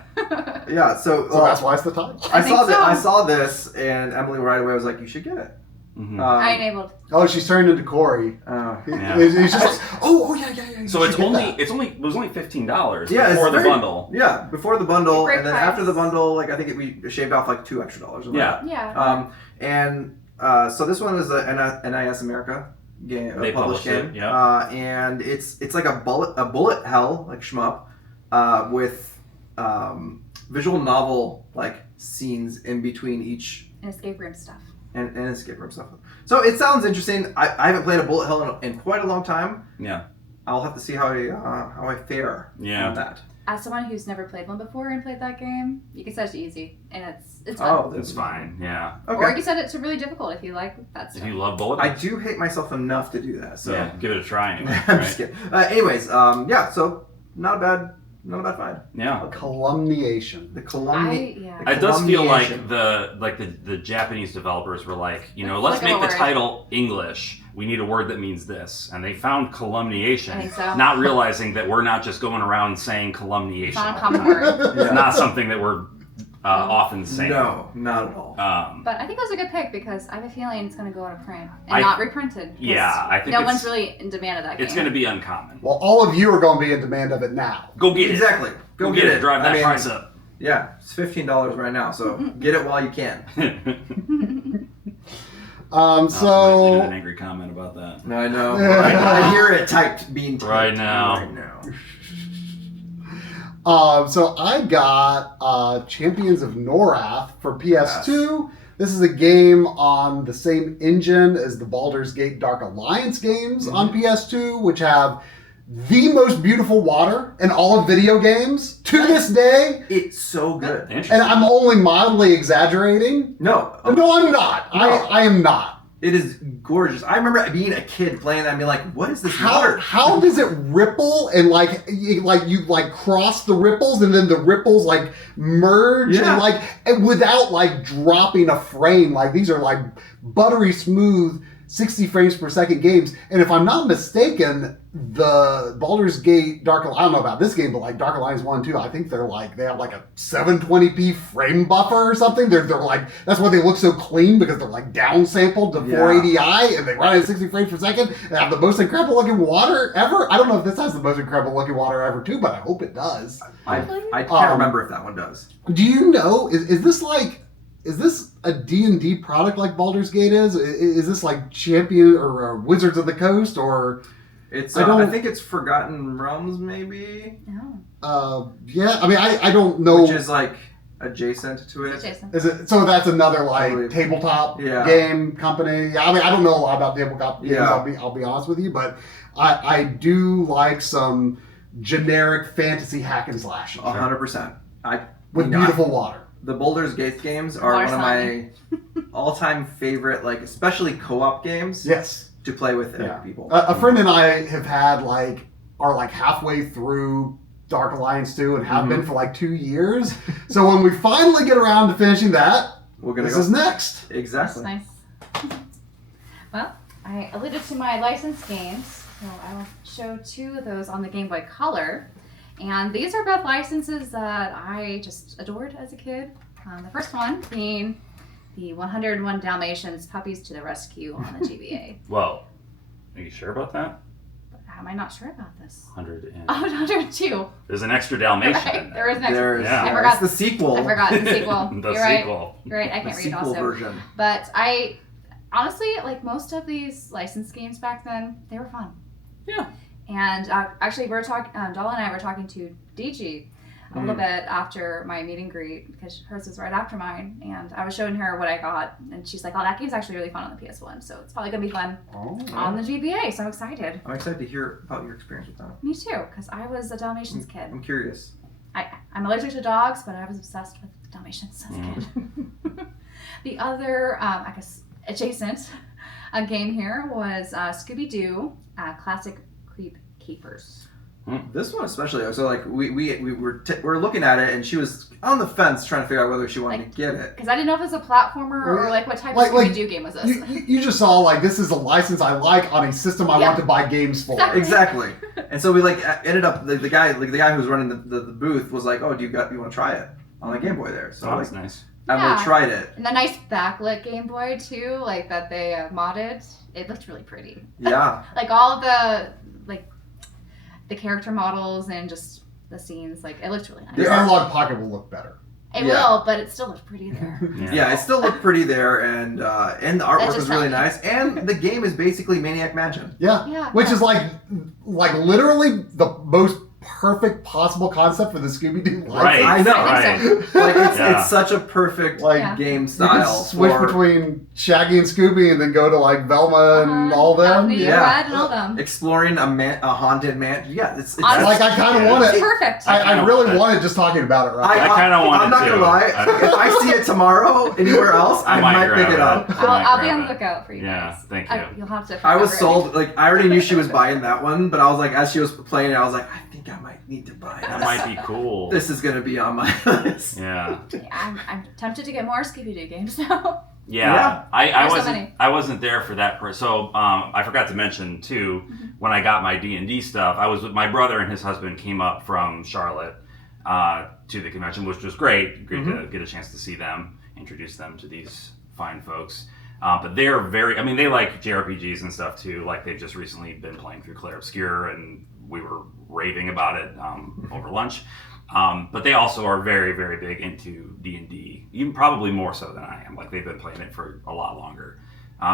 Yeah. So That's why it's the title. I think saw that. so. I saw this, and Emily right away was like, "You should get it." Mhm. I enabled. Oh, she's turned into Corey. Yeah. He's just like, yeah. You So should it's get only that. it was only $15 Yeah, it's before the very- bundle. Yeah, before the bundle, Great and then price. after the bundle, like I think we shaved off like $2 extra. Yeah. Yeah. So this one is a NIS America game, They a published published game. it, yeah. And it's like a bullet hell like shmup with visual novel like scenes in between each And escape room stuff. and escape room stuff. So it sounds interesting. I haven't played a bullet hell in quite a long time. Yeah. I'll have to see how I fare Yeah. on that. As someone who's never played one before and played that game, you can set it to easy, and it's fun. Oh, It's fine. Yeah. Or you Okay. can set it to really difficult if you like that If stuff. you love bullet, I do hate myself enough to do that. So yeah, give it a try anyway. I'm Right? just kidding. Anyways, yeah. So not a bad find. Yeah. Calumniation. The calumny. Yeah. It does feel like Calumniation. the Japanese developers were like, Let's let's look make at a the word. title English. We need a word that means this, and they found calumniation, I think so. not realizing that we're not just going around saying It's calumniation. not a all the common time. word. It's not something that we're often saying. No, not at all. But I think it was a good pick because I have a feeling it's going to go out of print and I- not reprinted. 'cause Yeah, I think no it's- one's really in demand of that game. It's going to be uncommon. Well, all of you are going to be in demand of it now. Go get it. Exactly. Go get it. Drive that price up. Yeah, it's $15 right now, so get it while you can. Somebody's leaving So an angry comment about that. I know. I hear it being typed Right now. Right now. So I got Champions of Norath for PS2. This is a game on the same engine as the Baldur's Gate Dark Alliance games on PS2, which have the most beautiful water in all of video games to this day. It's so good. Interesting. And I'm only mildly exaggerating. No, No, I'm not. No. I am not. it is gorgeous. I remember being a kid playing that and being like, what is this water? How does it ripple and you cross the ripples and then the ripples like merge Yeah. and without like dropping a frame? Like these are like buttery smooth 60 frames per second games. And if I'm not mistaken, the Baldur's Gate I don't know about this game, but like Dark Alliance 1 and 2, I think they have like a 720p frame buffer or something. They're like, that's why they look so clean, because they're like downsampled to 480i and they run at 60 frames per second and have the most incredible looking water ever. I don't know if this has the most incredible looking water ever too, but I hope it does. I can't remember if that one does. Do you know, is this a D&D product like Baldur's Gate is? Is this like Champion or Wizards of the Coast or... It's. I I think it's Forgotten Realms, maybe, No. Yeah, I mean, I don't know. which is like adjacent to it. Jason. Is it so? That's another like Totally. tabletop Yeah. game company. Yeah, I mean, I don't know a lot about tabletop games. Yeah. I'll be honest with you, but I do like some generic fantasy hack and slash 100%. with beautiful water. the Baldur's Gate games are one of my all-time favorite, like especially co-op games. Yes. To play with other people. A friend and I have had are halfway through Dark Alliance 2 and have been for 2 years. So when we finally get around to finishing that, this is next. Exactly. That's nice. Well, I alluded to my licensed games, so I will show 2 of those on the Game Boy Color. And these are both licenses that I just adored as a kid. The first one being the 101 Dalmatians Puppies to the Rescue on the GBA. Well, are you sure about that? How am I not sure about this? 102. 102. There's an extra Dalmatian. Right, there is an extra. There's, Yeah. I forgot it's the sequel. I forgot the sequel. The You're sequel. Right. You're right. I can't The read sequel also. version. But I honestly, most of these licensed games back then, they were fun. Yeah. And actually, we're talking. Dalla and I were talking to DG a little bit after my meet and greet because hers was right after mine, and I was showing her what I got, and she's like, "Oh, that game's actually really fun on the PS1, so it's probably gonna be fun on the GBA." So I'm excited. I'm excited to hear about your experience with that. Me too, because I was a Dalmatians kid. I'm curious. I'm allergic to dogs, but I was obsessed with Dalmatians as a kid. The other, I guess, adjacent game here was Scooby-Doo Classic Creep Keepers. This one especially, so we were looking at it, and she was on the fence trying to figure out whether she wanted to get it. Because I didn't know if it was a platformer or what type of Scooby-Doo game was this. You just saw this is a license I like on a system I want to buy games for. Exactly. And so we ended up the guy who was running the booth was like, "Oh, you want to try it on the Game Boy there?" So that's nice. And we tried it. And the nice backlit Game Boy too, that they modded. It looked really pretty. Yeah. All of the character models and just the scenes, it looked really nice. The analog pocket will look better. It will, but it still looked pretty there. Yeah, it still looked pretty there, and the artwork was really nice. And the game is basically Maniac Mansion. Yeah. Which is literally the most perfect possible concept for the Scooby-Doo license. Right. I know. I think so. It's such a perfect game You style. can switch between Shaggy and Scooby and then go to Velma and all them. Red and all them. Exploring a haunted mansion. Yeah, it's I kind of want it. It's perfect. I really wanted just talking about it right I kind of want it I'm not too. gonna lie. If I see it tomorrow anywhere else, I might pick it up. I'll be on the lookout for you Yeah, guys. thank you. You'll have to. I was sold. I already knew she was buying that one, but I was as she was playing it, I was like, I think I might need to buy it. That might be cool. This is gonna be on my list. Yeah. I'm tempted to get more Scooby-Doo games now. Yeah. There's I wasn't there for that. So I forgot to mention too, when I got my D&D stuff, I was with my brother and his husband came up from Charlotte to the convention, which was great. Great to get a chance to see them, introduce them to these fine folks. But they're they like JRPGs and stuff too. They've just recently been playing through Clair Obscur, and we were raving about it over lunch. But they also are very, very big into D&D, even probably more so than I am. They've been playing it for a lot longer.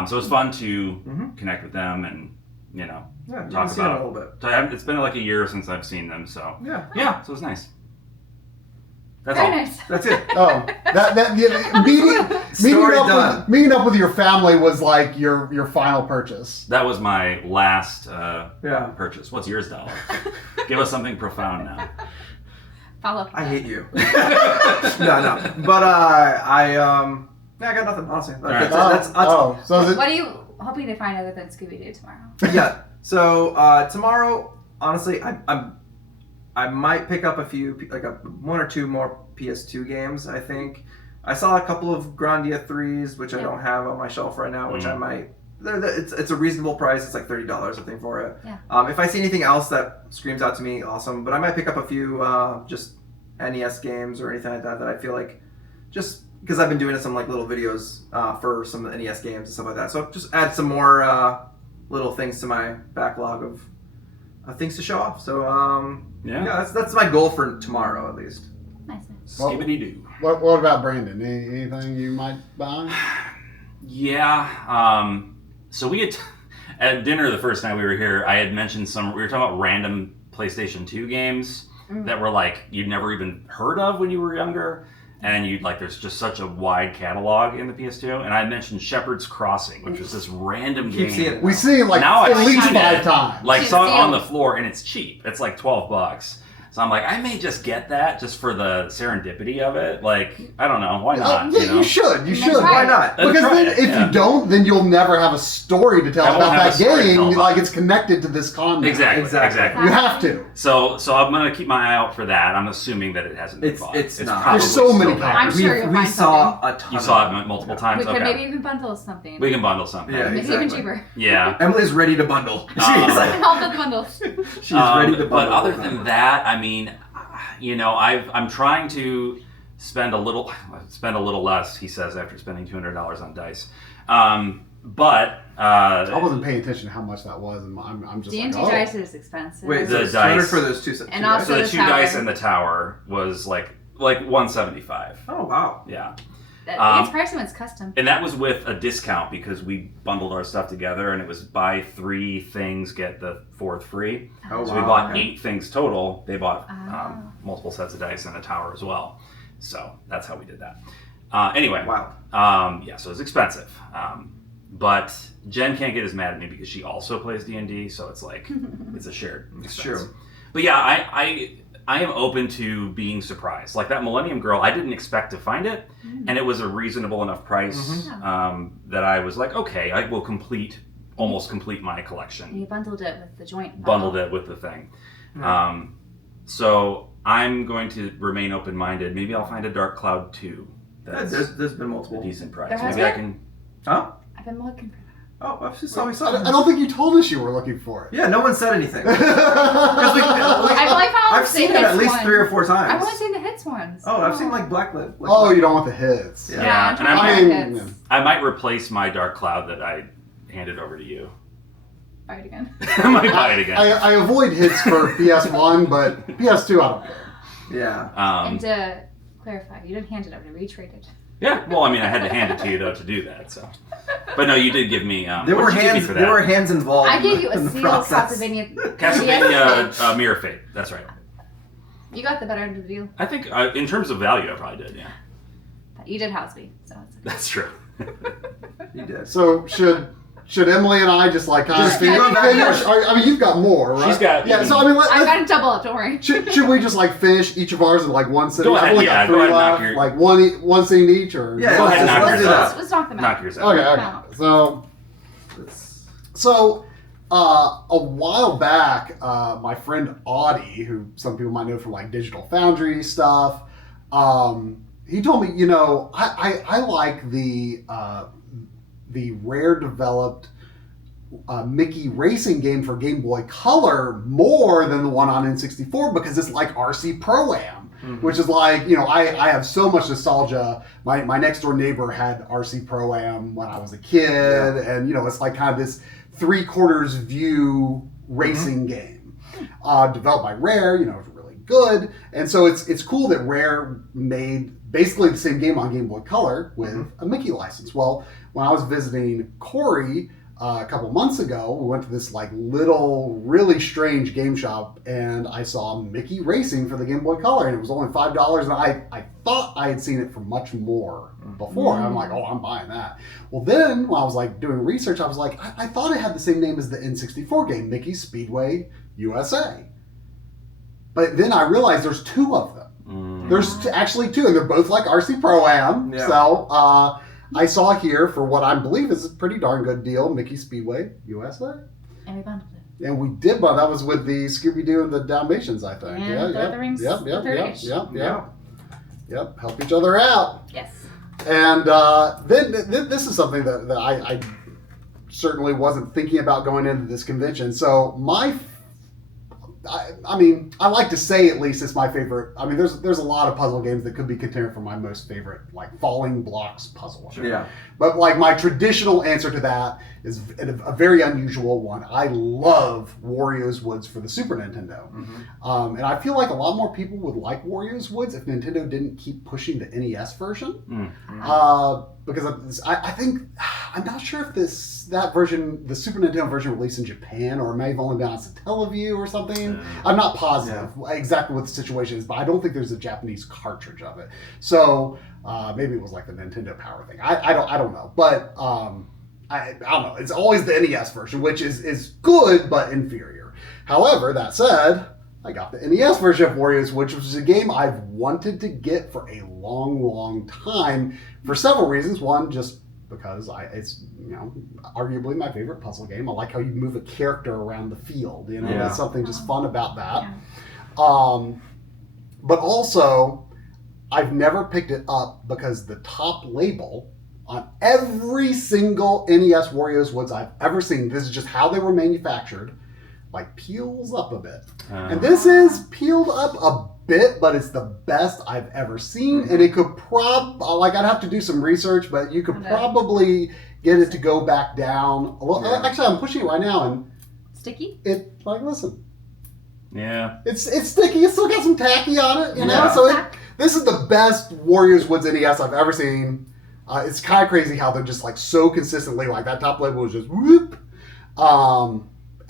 So it's fun to connect with them and, talk about it a little bit. So it's been a year since I've seen them, so yeah, so it's nice. That's Very all. nice. That's it. Oh, meeting up with your family was your final purchase. That was my last purchase. What's yours, Dalla? Give us something profound now. Follow up. I hate you. No. But I got nothing, honestly. So what are you hoping to find other than Scooby-Doo tomorrow? Yeah. So tomorrow, honestly, I might pick up a few, one or two more PS2 games. I think I saw a couple of Grandia 3s, which I don't have on my shelf right now, which I might. It's a reasonable price. It's $30, I think, for it. Yeah. If I see anything else that screams out to me, awesome. But I might pick up a few just NES games or anything like that I feel just because I've been doing some little videos for some NES games and stuff like that. So just add some more little things to my backlog of things to show off. So that's my goal for tomorrow at least. Nice. Skibbity-doo. What about Branden? Anything you might buy? Yeah. So we had at dinner the first night we were here. I had mentioned we were talking about random PlayStation 2 games that were you'd never even heard of when you were younger, and there's just such a wide catalog in the PS2. And I mentioned Shepherd's Crossing, which was this random game. We see it now at least I've seen 5 times. Saw it on the floor, and it's cheap. It's $12. So I'm like, I may just get that just for the serendipity of it. Like, I don't know. Why not? Yeah, you should. You Let's should. try Why it. not? Let's Because try then, it, if yeah. you don't, then you'll never have a story to tell I won't about have that a story to game. tell about Like it. it's connected to this con. now. Exactly. Exactly. You have to. So I'm gonna keep my eye out for that. I'm assuming that it hasn't been bought. It's not. probably There's so many still there. I'm sure you'll we find saw a ton. You of saw them. it multiple times. We could Okay. maybe even bundle something. We can bundle something. Yeah, Maybe exactly. even cheaper. Yeah. Emily's ready to bundle. She's like, Help with the bundles. she's ready to bundle. But other than that, I mean, I'm trying to spend a little less. He says after spending $200 on dice, but I wasn't paying attention to how much that was, and I'm just D&D like, oh. dice is expensive. Wait, The so 200 dice. for those two. And two also so dice? the the two tower. dice and the tower was like $175. Oh wow. Yeah. It's pricey when it's custom. And that was with a discount because we bundled our stuff together, and it was buy 3 things, get the 4th free. Oh So wow. we bought okay. 8 things total. They bought Ah. multiple sets of dice and a tower as well. So that's how we did that. Anyway, Wow. yeah, so it's expensive. But Jen can't get as mad at me because she also plays D&D, so it's like it's a shared expense. It's true. But yeah, I am open to being surprised. Like that Millennium Girl, I didn't expect to find it, and it was a reasonable enough price that I was like, okay, I will almost complete my collection. And you bundled it with the joint. Bundled it with the thing. So I'm going to remain open-minded. Maybe I'll find a Dark Cloud 2. Yeah, That's there's been a multiple. decent price. There has Maybe I been? can. Huh? I've been looking for that. Oh, I just saw we I saw. don't think you told us you were looking for it. Yeah, no one said anything. I like how I've seen it at least 3 or 4 times. I've only seen the hits ones. Oh, I've seen like Blacklit. Oh, you don't want the hits. Yeah. Yeah, I'm and trying I to might, get hits. I might replace my Dark Cloud that I handed over to you. Buy it again. I might buy it again. I avoid hits for PS1, but PS2 I don't care. Yeah. And to clarify, you didn't hand it over. We traded. Yeah, well, I mean, I had to hand it to you though to do that. So, but no, you did give me. There what were did you give me hands. for There were that? hands involved. I gave you in a the sealed process. Castlevania Mirror Fate. That's right. You got the better end of the deal. I think in terms of value, I probably did. Yeah, You did Houseby, so it's okay. that's true. You did. So should Emily and I just like kind of Just finish? go back I mean, you've got more, right? She's got- Yeah. So I mean, I got to double up. Don't worry. should we just like finish each of ours in like one sitting? Go ahead, I've only yeah, got go 3 ahead, knock left. your- Like one scene each, or Yeah, Go ahead, let's knock do yours that. out. Let's knock them out. Knock yours out. Okay. So a while back, my friend Audie, who some people might know from like Digital Foundry stuff, he told me, I like the Rare developed Mickey racing game for Game Boy Color more than the one on N64 because it's like RC Pro-Am, which is like, I have so much nostalgia. My next door neighbor had RC Pro-Am when I was a kid, and it's like kind of this 3/4 view racing game developed by Rare. It's really good, and so it's cool that Rare made basically the same game on Game Boy Color with a Mickey license. Well, when I was visiting Corey a couple months ago, we went to this like little really strange game shop, and I saw Mickey Racing for the Game Boy Color, and it was only $5, and I thought I had seen it for much more before. And I'm like, oh, I'm buying that. Well, then when I was like doing research, I was like, I thought it had the same name as the N64 game, Mickey Speedway USA. But then I realized there's 2 of them. There's actually 2, and they're both like RC Pro-Am. Yeah. So I saw here for what I believe is a pretty darn good deal, Mickey Speedway USA. And we bundled it. And we did, but that was with the Scooby-Doo and the Dalmatians, I think. And Yeah, Lord of the Rings, Yep. the third-ish. Yep. Help each other out. Yes. And then this is something that I certainly wasn't thinking about going into this convention. So I like to say at least it's my favorite. I mean, there's a lot of puzzle games that could be contender for my most favorite, like falling blocks puzzle. Yeah. But like my traditional answer to that is a very unusual one. I love Wario's Woods for the Super Nintendo. And I feel like a lot more people would like Wario's Woods if Nintendo didn't keep pushing the NES version. Because I think, I'm not sure if that version, the Super Nintendo version released in Japan, or it may have only been on Satellaview or something. I'm not positive exactly what the situation is, but I don't think there's a Japanese cartridge of it. So maybe it was like the Nintendo Power thing. I don't know. But I don't know. It's always the NES version, which is good but inferior. However, that said, I got the NES version of Warriors, which was a game I've wanted to get for a long, long time for several reasons. One, just because it's arguably my favorite puzzle game. I like how you move a character around the field. There's something just fun about that. Yeah. But also, I've never picked it up because the top label on every single NES Warriors Woods I've ever seen, this is just how they were manufactured, like peels up a bit. And this is peeled up a bit, but it's the best I've ever seen. And it could I'd have to do some research, but you could probably get it to go back down a little. Yeah. Actually, I'm pushing it right now, and sticky. Listen. Yeah. It's sticky. It's still got some tacky on it, So this is the best Warriors Woods NES I've ever seen. It's kind of crazy how they're just like so consistently like that top label was just whoop.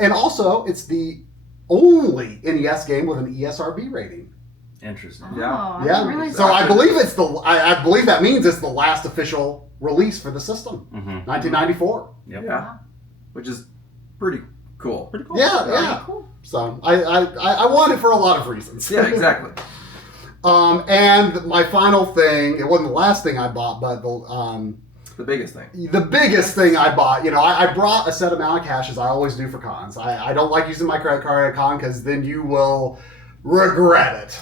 And also, it's the only NES game with an ESRB rating. Interesting. Oh, yeah. So I believe I believe that means it's the last official release for the system, 1994. Yep. Yeah. Which is pretty cool. Pretty cool. Yeah. Cool. So I want it for a lot of reasons. Yeah, exactly. And my final thing, it wasn't the last thing I bought, but the biggest thing. The biggest thing I bought, I brought a set amount of cash, as I always do for cons. I don't like using my credit card at a con because then you will regret it.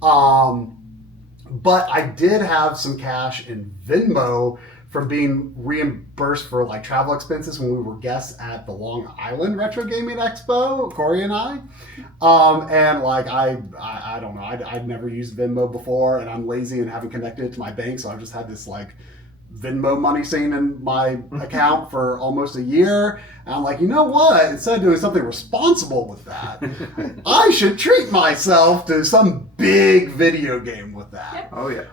But I did have some cash in Venmo from being reimbursed for like travel expenses when we were guests at the Long Island Retro Gaming Expo, Corey and I. And like I don't know, I'd never used Venmo before, and I'm lazy and haven't connected it to my bank, so I've just had this like Venmo money sitting in my account for almost a year. And I'm like, you know what? Instead of doing something responsible with that, I should treat myself to some big video game with that. Oh, yeah.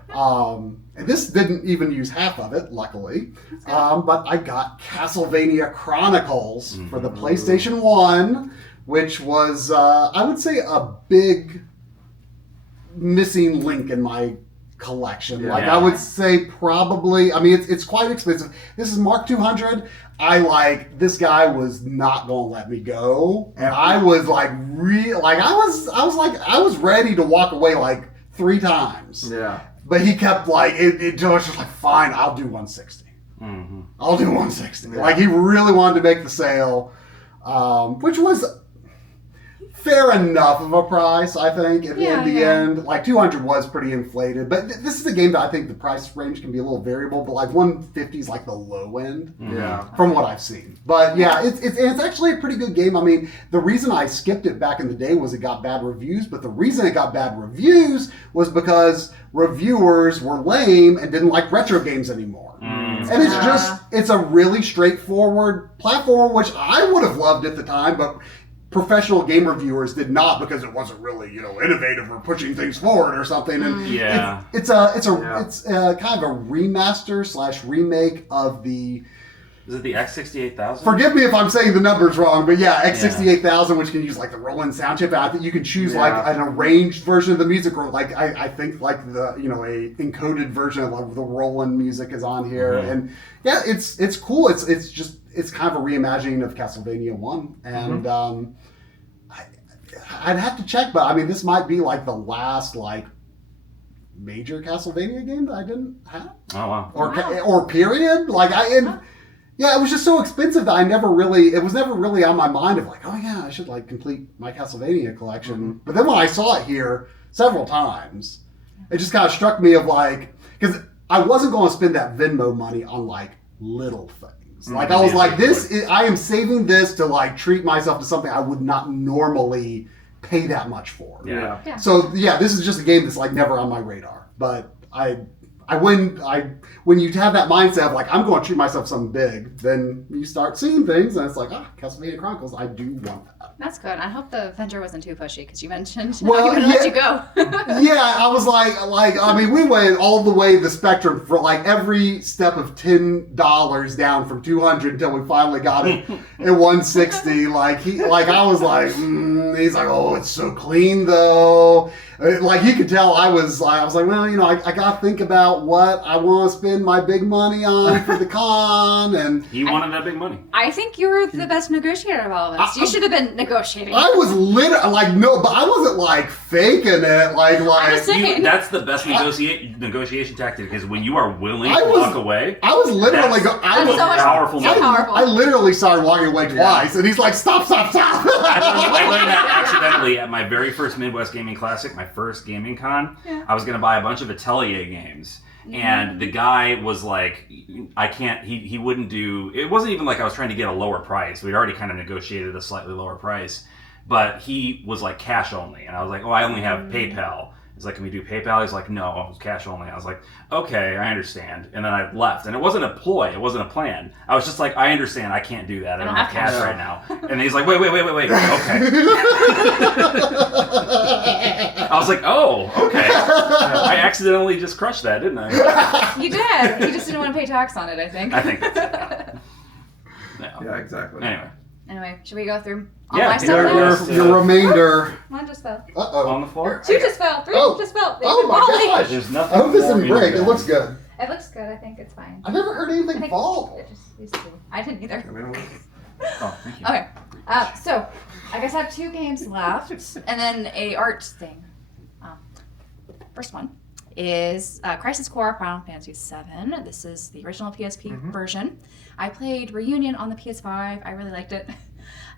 And this didn't even use half of it, luckily. But I got Castlevania Chronicles for the PlayStation 1, which was, I would say, a big missing link in my collection. Yeah. I would say probably, it's quite expensive. This is Mark 200. This guy was not going to let me go. And I was like, I was ready to walk away like 3 times. Yeah. But he kept like, it was just like, fine, I'll do 160. I'll do 160. Yeah. Like he really wanted to make the sale, which was fair enough of a price, I think, in the end. Like, 200 was pretty inflated. But this is a game that I think the price range can be a little variable. But, like, 150 is, like, the low end from what I've seen. But, yeah, it's actually a pretty good game. I mean, the reason I skipped it back in the day was it got bad reviews. But the reason it got bad reviews was because reviewers were lame and didn't like retro games anymore. And it's a really straightforward platform, which I would have loved at the time, but professional game reviewers did not because it wasn't really, innovative or pushing things forward or something. And it's kind of a remaster / remake of the. Is it the X68000? Forgive me if I'm saying the numbers wrong, but X68000, which can use like the Roland sound chip. And I think you can choose like an arranged version of the music, or like I think like the a encoded version of like the Roland music is on here, and it's cool. It's kind of a reimagining of Castlevania 1, and I'd have to check, but I mean this might be like the last like major Castlevania game that I didn't have. Oh wow! Or period. Yeah, it was just so expensive that it was never really on my mind of like, oh yeah, I should like complete my Castlevania collection. But then when I saw it here several times, it just kind of struck me of like, because I wasn't going to spend that Venmo money on like little things. Like I was like, I am saving this to like treat myself to something I would not normally pay that much for. Yeah. So yeah, this is just a game that's like never on my radar. But when you have that mindset of like I'm going to treat myself something big, then you start seeing things and it's like, Castlevania Chronicles, I do want that. That's good. I hope the vendor wasn't too pushy because you mentioned he well, wouldn't let you go. Yeah, I was like I mean, we went all the way the spectrum for like every step of $10 down from 200 until we finally got it at 160. I was like, he's like, oh, it's so clean though. Like you could tell I was like, well, you know, I got to think about what I want to spend my big money on for the con. And He wanted that big money. I think you were the best negotiator of all of us. You should have been negotiating. I was literally no, but I wasn't like faking it. I'm just saying. That's the best negotiation tactic is when you are willing I to was- walk away. I was literally That's I That's was so much powerful so move. powerful. I literally started walking away twice, and he's like, "Stop, stop, stop!" I learned that accidentally at my very first Midwest Gaming Classic, my first gaming con. Yeah. I was going to buy a bunch of Atelier games. And the guy was like, I can't, he wouldn't do, it wasn't even like I was trying to get a lower price. We'd already kind of negotiated a slightly lower price. But he was like cash only. And I was like, oh, I only have PayPal. He's like, can we do PayPal? He's like, no, it's cash only. I was like, okay, I understand. And then I left. And it wasn't a ploy. It wasn't a plan. I was just like, I understand. I can't do that. I don't have cash right now. And he's like, wait. Okay. I was like, oh, okay. I accidentally just crushed that, didn't I? You did. You just didn't want to pay tax on it, I think. I think that's it. No. Yeah, exactly. Anyway, should we go through all Yeah, my stuff? your remainder. One just fell. On the floor? Two just fell. Three Oh. just fell. Oh my gosh! There's nothing I hope this more didn't break. It in looks good. It looks good. I think it's fine. I've never heard I anything think fall. it just used to. I didn't either. Oh, thank you. Okay. So I guess I have 2 games left, and then a art thing. First one is Crisis Core Final Fantasy VII. This is the original PSP version. I played Reunion on the PS5. I really liked it,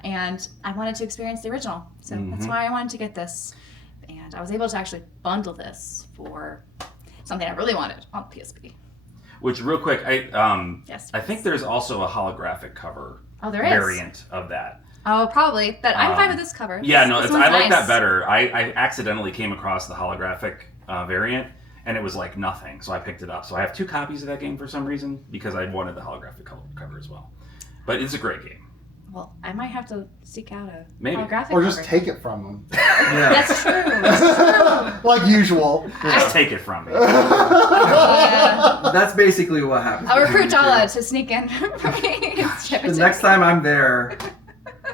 and I wanted to experience the original, so that's why I wanted to get this. And I was able to actually bundle this for something I really wanted on PSP. Which, real quick, Yes. I think there's also a holographic cover Oh, there is. variant of that. Oh, probably, but I'm fine with this cover. Yeah, no, This I one's like that nice. better. I accidentally came across the holographic variant, and it was like nothing, so I picked it up. So I have 2 copies of that game for some reason, because I wanted the holographic cover as well. But it's a great game. Well, I might have to seek out a Maybe. holographic Or just cover. take it from them. Yeah. That's true. That's true. Like usual. Just take it from me. Yeah. That's basically what happens. I'll recruit between you Dalla to sneak in for me. and ship it two. The to next me. time I'm there,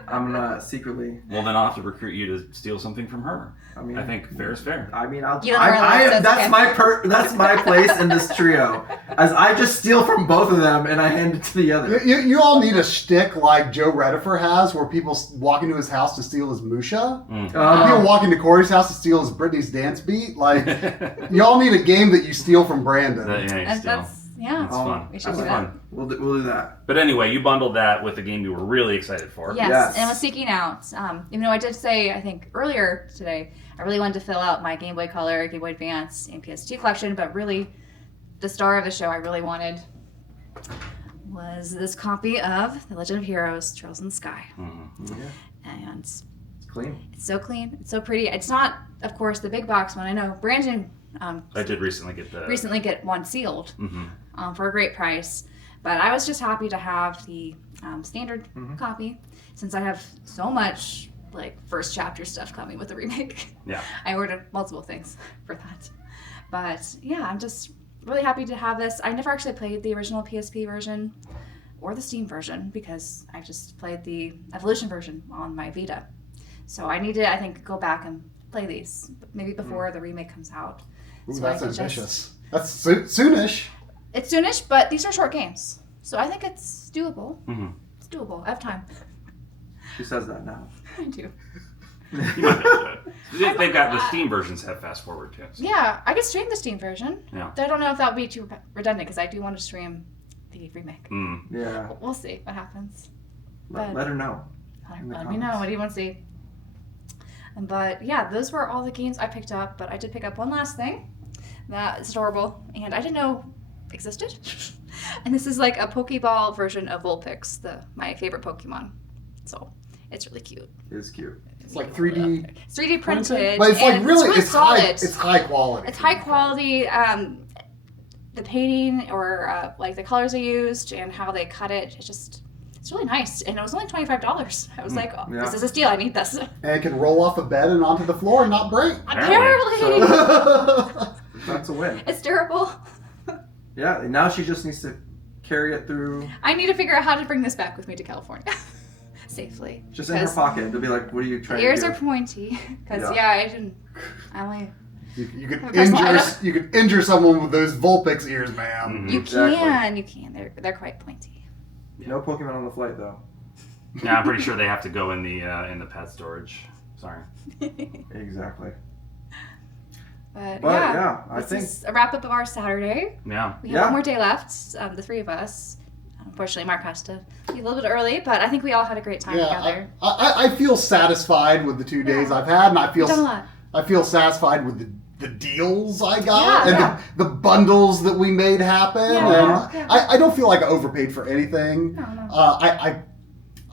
I'm gonna secretly. Well, then I'll have to recruit you to steal something from her. I mean, I think fair is fair. I mean, I'll. You don't realize that's that's okay. That's my place in this trio. As I just steal from both of them and I hand it to the other. You all need a shtick like Joe Redifer has, where people walk into his house to steal his Musha. People walk into Corey's house to steal his Britney's dance beat. Like, y'all need a game that you steal from Branden. It's fun. We should That's do that. fun. We'll do that. But anyway, you bundled that with a game you were really excited for. Yes, Yes. and I was seeking out. Even though I did say, I think earlier today, I really wanted to fill out my Game Boy Color, Game Boy Advance, and PS2 collection, but really, the star of the show I really wanted was this copy of The Legend of Heroes: Trails in the Sky. Mm-hmm. Yeah. And It's clean. it's so clean, it's so pretty. It's not, of course, the big box one. I know Branden I did recently get the. recently get one sealed Mhm. for a great price, but I was just happy to have the standard copy since I have so much like first chapter stuff coming with the remake. Yeah. I ordered multiple things for that, but yeah, I'm just really happy to have this. I never actually played the original PSP version or the Steam version because I just played the Evolution version on my Vita, so I need to, I think, go back and play these maybe before the remake comes out. Ooh, So I that's could just- ambitious. That's soonish. It's soonish, but these are short games, so I think it's doable. Mhm. It's doable. I have time. Who says that now? I do. You might be able to do it. They've got the Steam versions have fast forward too. So. Yeah, I could stream the Steam version. Yeah. I don't know if that would be too redundant because I do want to stream the remake. Mm. Yeah. We'll see what happens. Let her know. Let In the me know. comments. What do you want to see? But yeah, those were all the games I picked up. But I did pick up one last thing that is adorable, and I didn't know existed. And this is like a Pokeball version of Vulpix, my favorite Pokemon. So it's really cute. It's cute. It's like 3D. It's 3D printed, But it's like and really, it's high. solid. It's high quality. It's high quality. The painting or like the colors they used and how they cut it, it's really nice. And it was only $25. I was like, oh, Yeah. this is a steal. I need this. And it can roll off a bed and onto the floor and not break. Apparently, That's a win. it's durable. Yeah. And now she just needs to carry it through. I need to figure out how to bring this back with me to California safely. Just in her Because pocket. They'll be like, "What are you the trying ears to do?" are pointy. Because Yeah. I only You could Personal injure item. you could injure someone with those Vulpix ears, ma'am. You Exactly. can. They're quite pointy. No Pokemon on the flight though. Yeah, I'm pretty sure they have to go in the pet storage. Sorry. Exactly. But But yeah, yeah, I this think is a wrap up of our Saturday. Yeah. We have Yeah. one more day left, the three of us. Unfortunately, Mark has to be a little bit early, but I think we all had a great time together. I feel satisfied with the 2 days Yeah. I've had, and We've done a lot. I feel satisfied with the deals I got Yeah, and yeah. the bundles that we made happen. Yeah, and yeah. I don't feel like I overpaid for anything. No.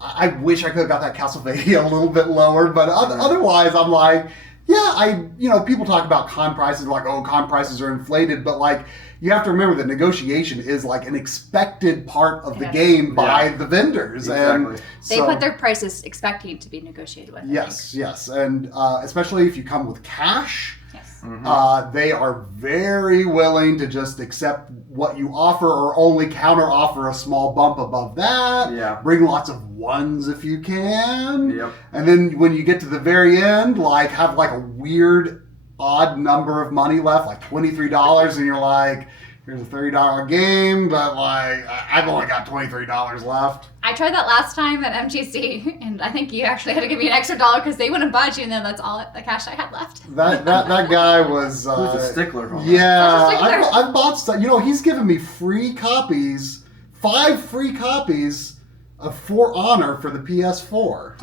I wish I could have got that Castlevania a little bit lower, but otherwise I'm like, yeah, people talk about con prices, like, oh, con prices are inflated, but like, you have to remember that negotiation is like an expected part of the Yes. game by Yeah. the vendors. Exactly. And They so, put their prices expecting to be negotiated with. I yes, and especially if you come with cash. think. Yes. Mhm. They are very willing to just accept what you offer or only counter offer a small bump above that. Yeah. Bring lots of ones if you can. Yep. And then when you get to the very end, like have like a weird odd number of money left, like $23, and you're like, here's a $30 game, but like I've only got $23 left. I tried that last time at MGC, and I think you actually had to give me an extra $1 because they wouldn't budge you, and then that's all the cash I had left. That guy was Who's a stickler? On that? yeah, Such a stickler. I've bought stuff. He's given me free copies, 5 free copies of For Honor for the PS4.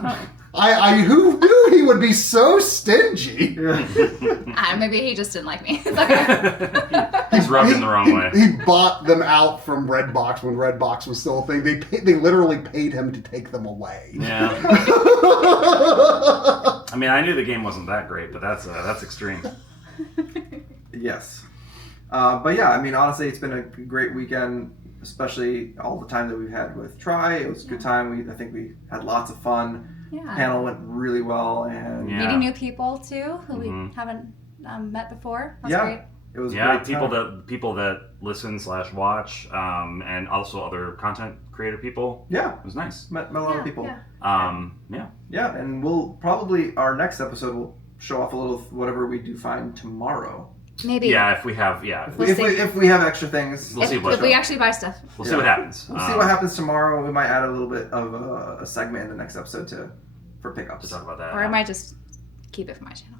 Who knew he would be so stingy? Maybe he just didn't like me. It's okay. He's rubbed in the wrong way. He bought them out from Redbox when Redbox was still a thing. They literally paid him to take them away. Yeah. I mean, I knew the game wasn't that great, but that's extreme. Yes. But yeah, I mean, honestly, it's been a great weekend, especially all the time that we've had with Try. It was a good time. I think we had lots of fun. Yeah. Panel went really well, and Yeah. Meeting new people too, who Mhm. we haven't met before. That's Yeah. great. it was a Yeah, great people time. that listen / watch, and also other content creator people. Yeah, It was nice. met a lot of people. Yeah. Yeah. Yeah, and we'll probably our next episode will show off a little of whatever we do find tomorrow. Maybe. Yeah, if we have, We'll if, see. if we have extra things, We'll see If what we actually buy stuff. we'll see what happens. We'll see what happens tomorrow. We might add a little bit of a segment in the next episode for To pickups, talk about that. Or I might just keep it for my channel.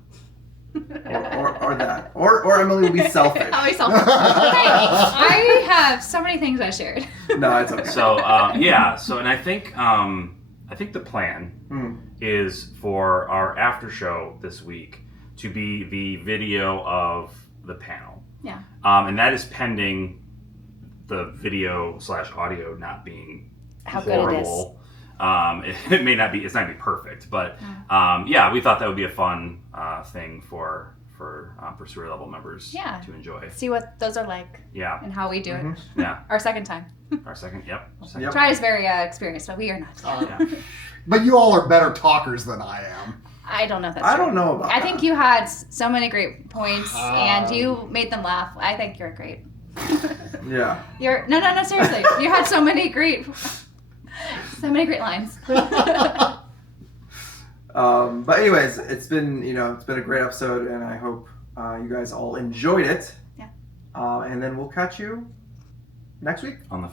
or that, or Emily will be selfish. I'll be selfish. Hey, I have so many things I shared. No, it's okay. So and I think the plan is for our after show this week to be the video of the panel. Yeah. And that is pending the video / audio not being How good it is. horrible. It may not be. It's not gonna be perfect, but we thought that would be a fun thing for pursuer level members Yeah. to enjoy. See what those are like Yeah, and how we do it. yeah. Our second time. Our second. Yep. Second. Yep. Try is very experienced, but we are not. Yeah. But you all are better talkers than I am. I don't know if that's I true. don't know about I that. think you had so many great points, and you made them laugh. I think you're great. Yeah. No, seriously. You had so many great lines. But anyways, it's been a great episode, and I hope you guys all enjoyed it. Yeah. And then we'll catch you next week. On the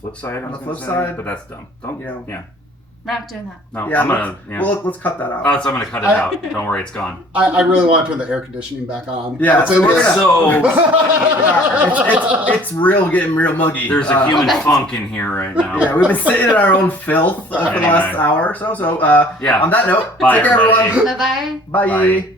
flip side. I On was the gonna flip say, side, but that's dumb. Don't. Yeah. We're not doing that. No. Yeah. I'm gonna. Yeah. Well, let's cut that out. I'm gonna cut it out. Don't worry, it's gone. I really want to turn the air conditioning back on. Yeah, It's so in we're this- it's real getting real muggy. There's a human funk in here right now. Yeah, we've been sitting in our own filth for the last Anyway. hour or so. So Yeah. on that note, Bye, take care, everybody. everyone. Bye-bye. Bye. Bye.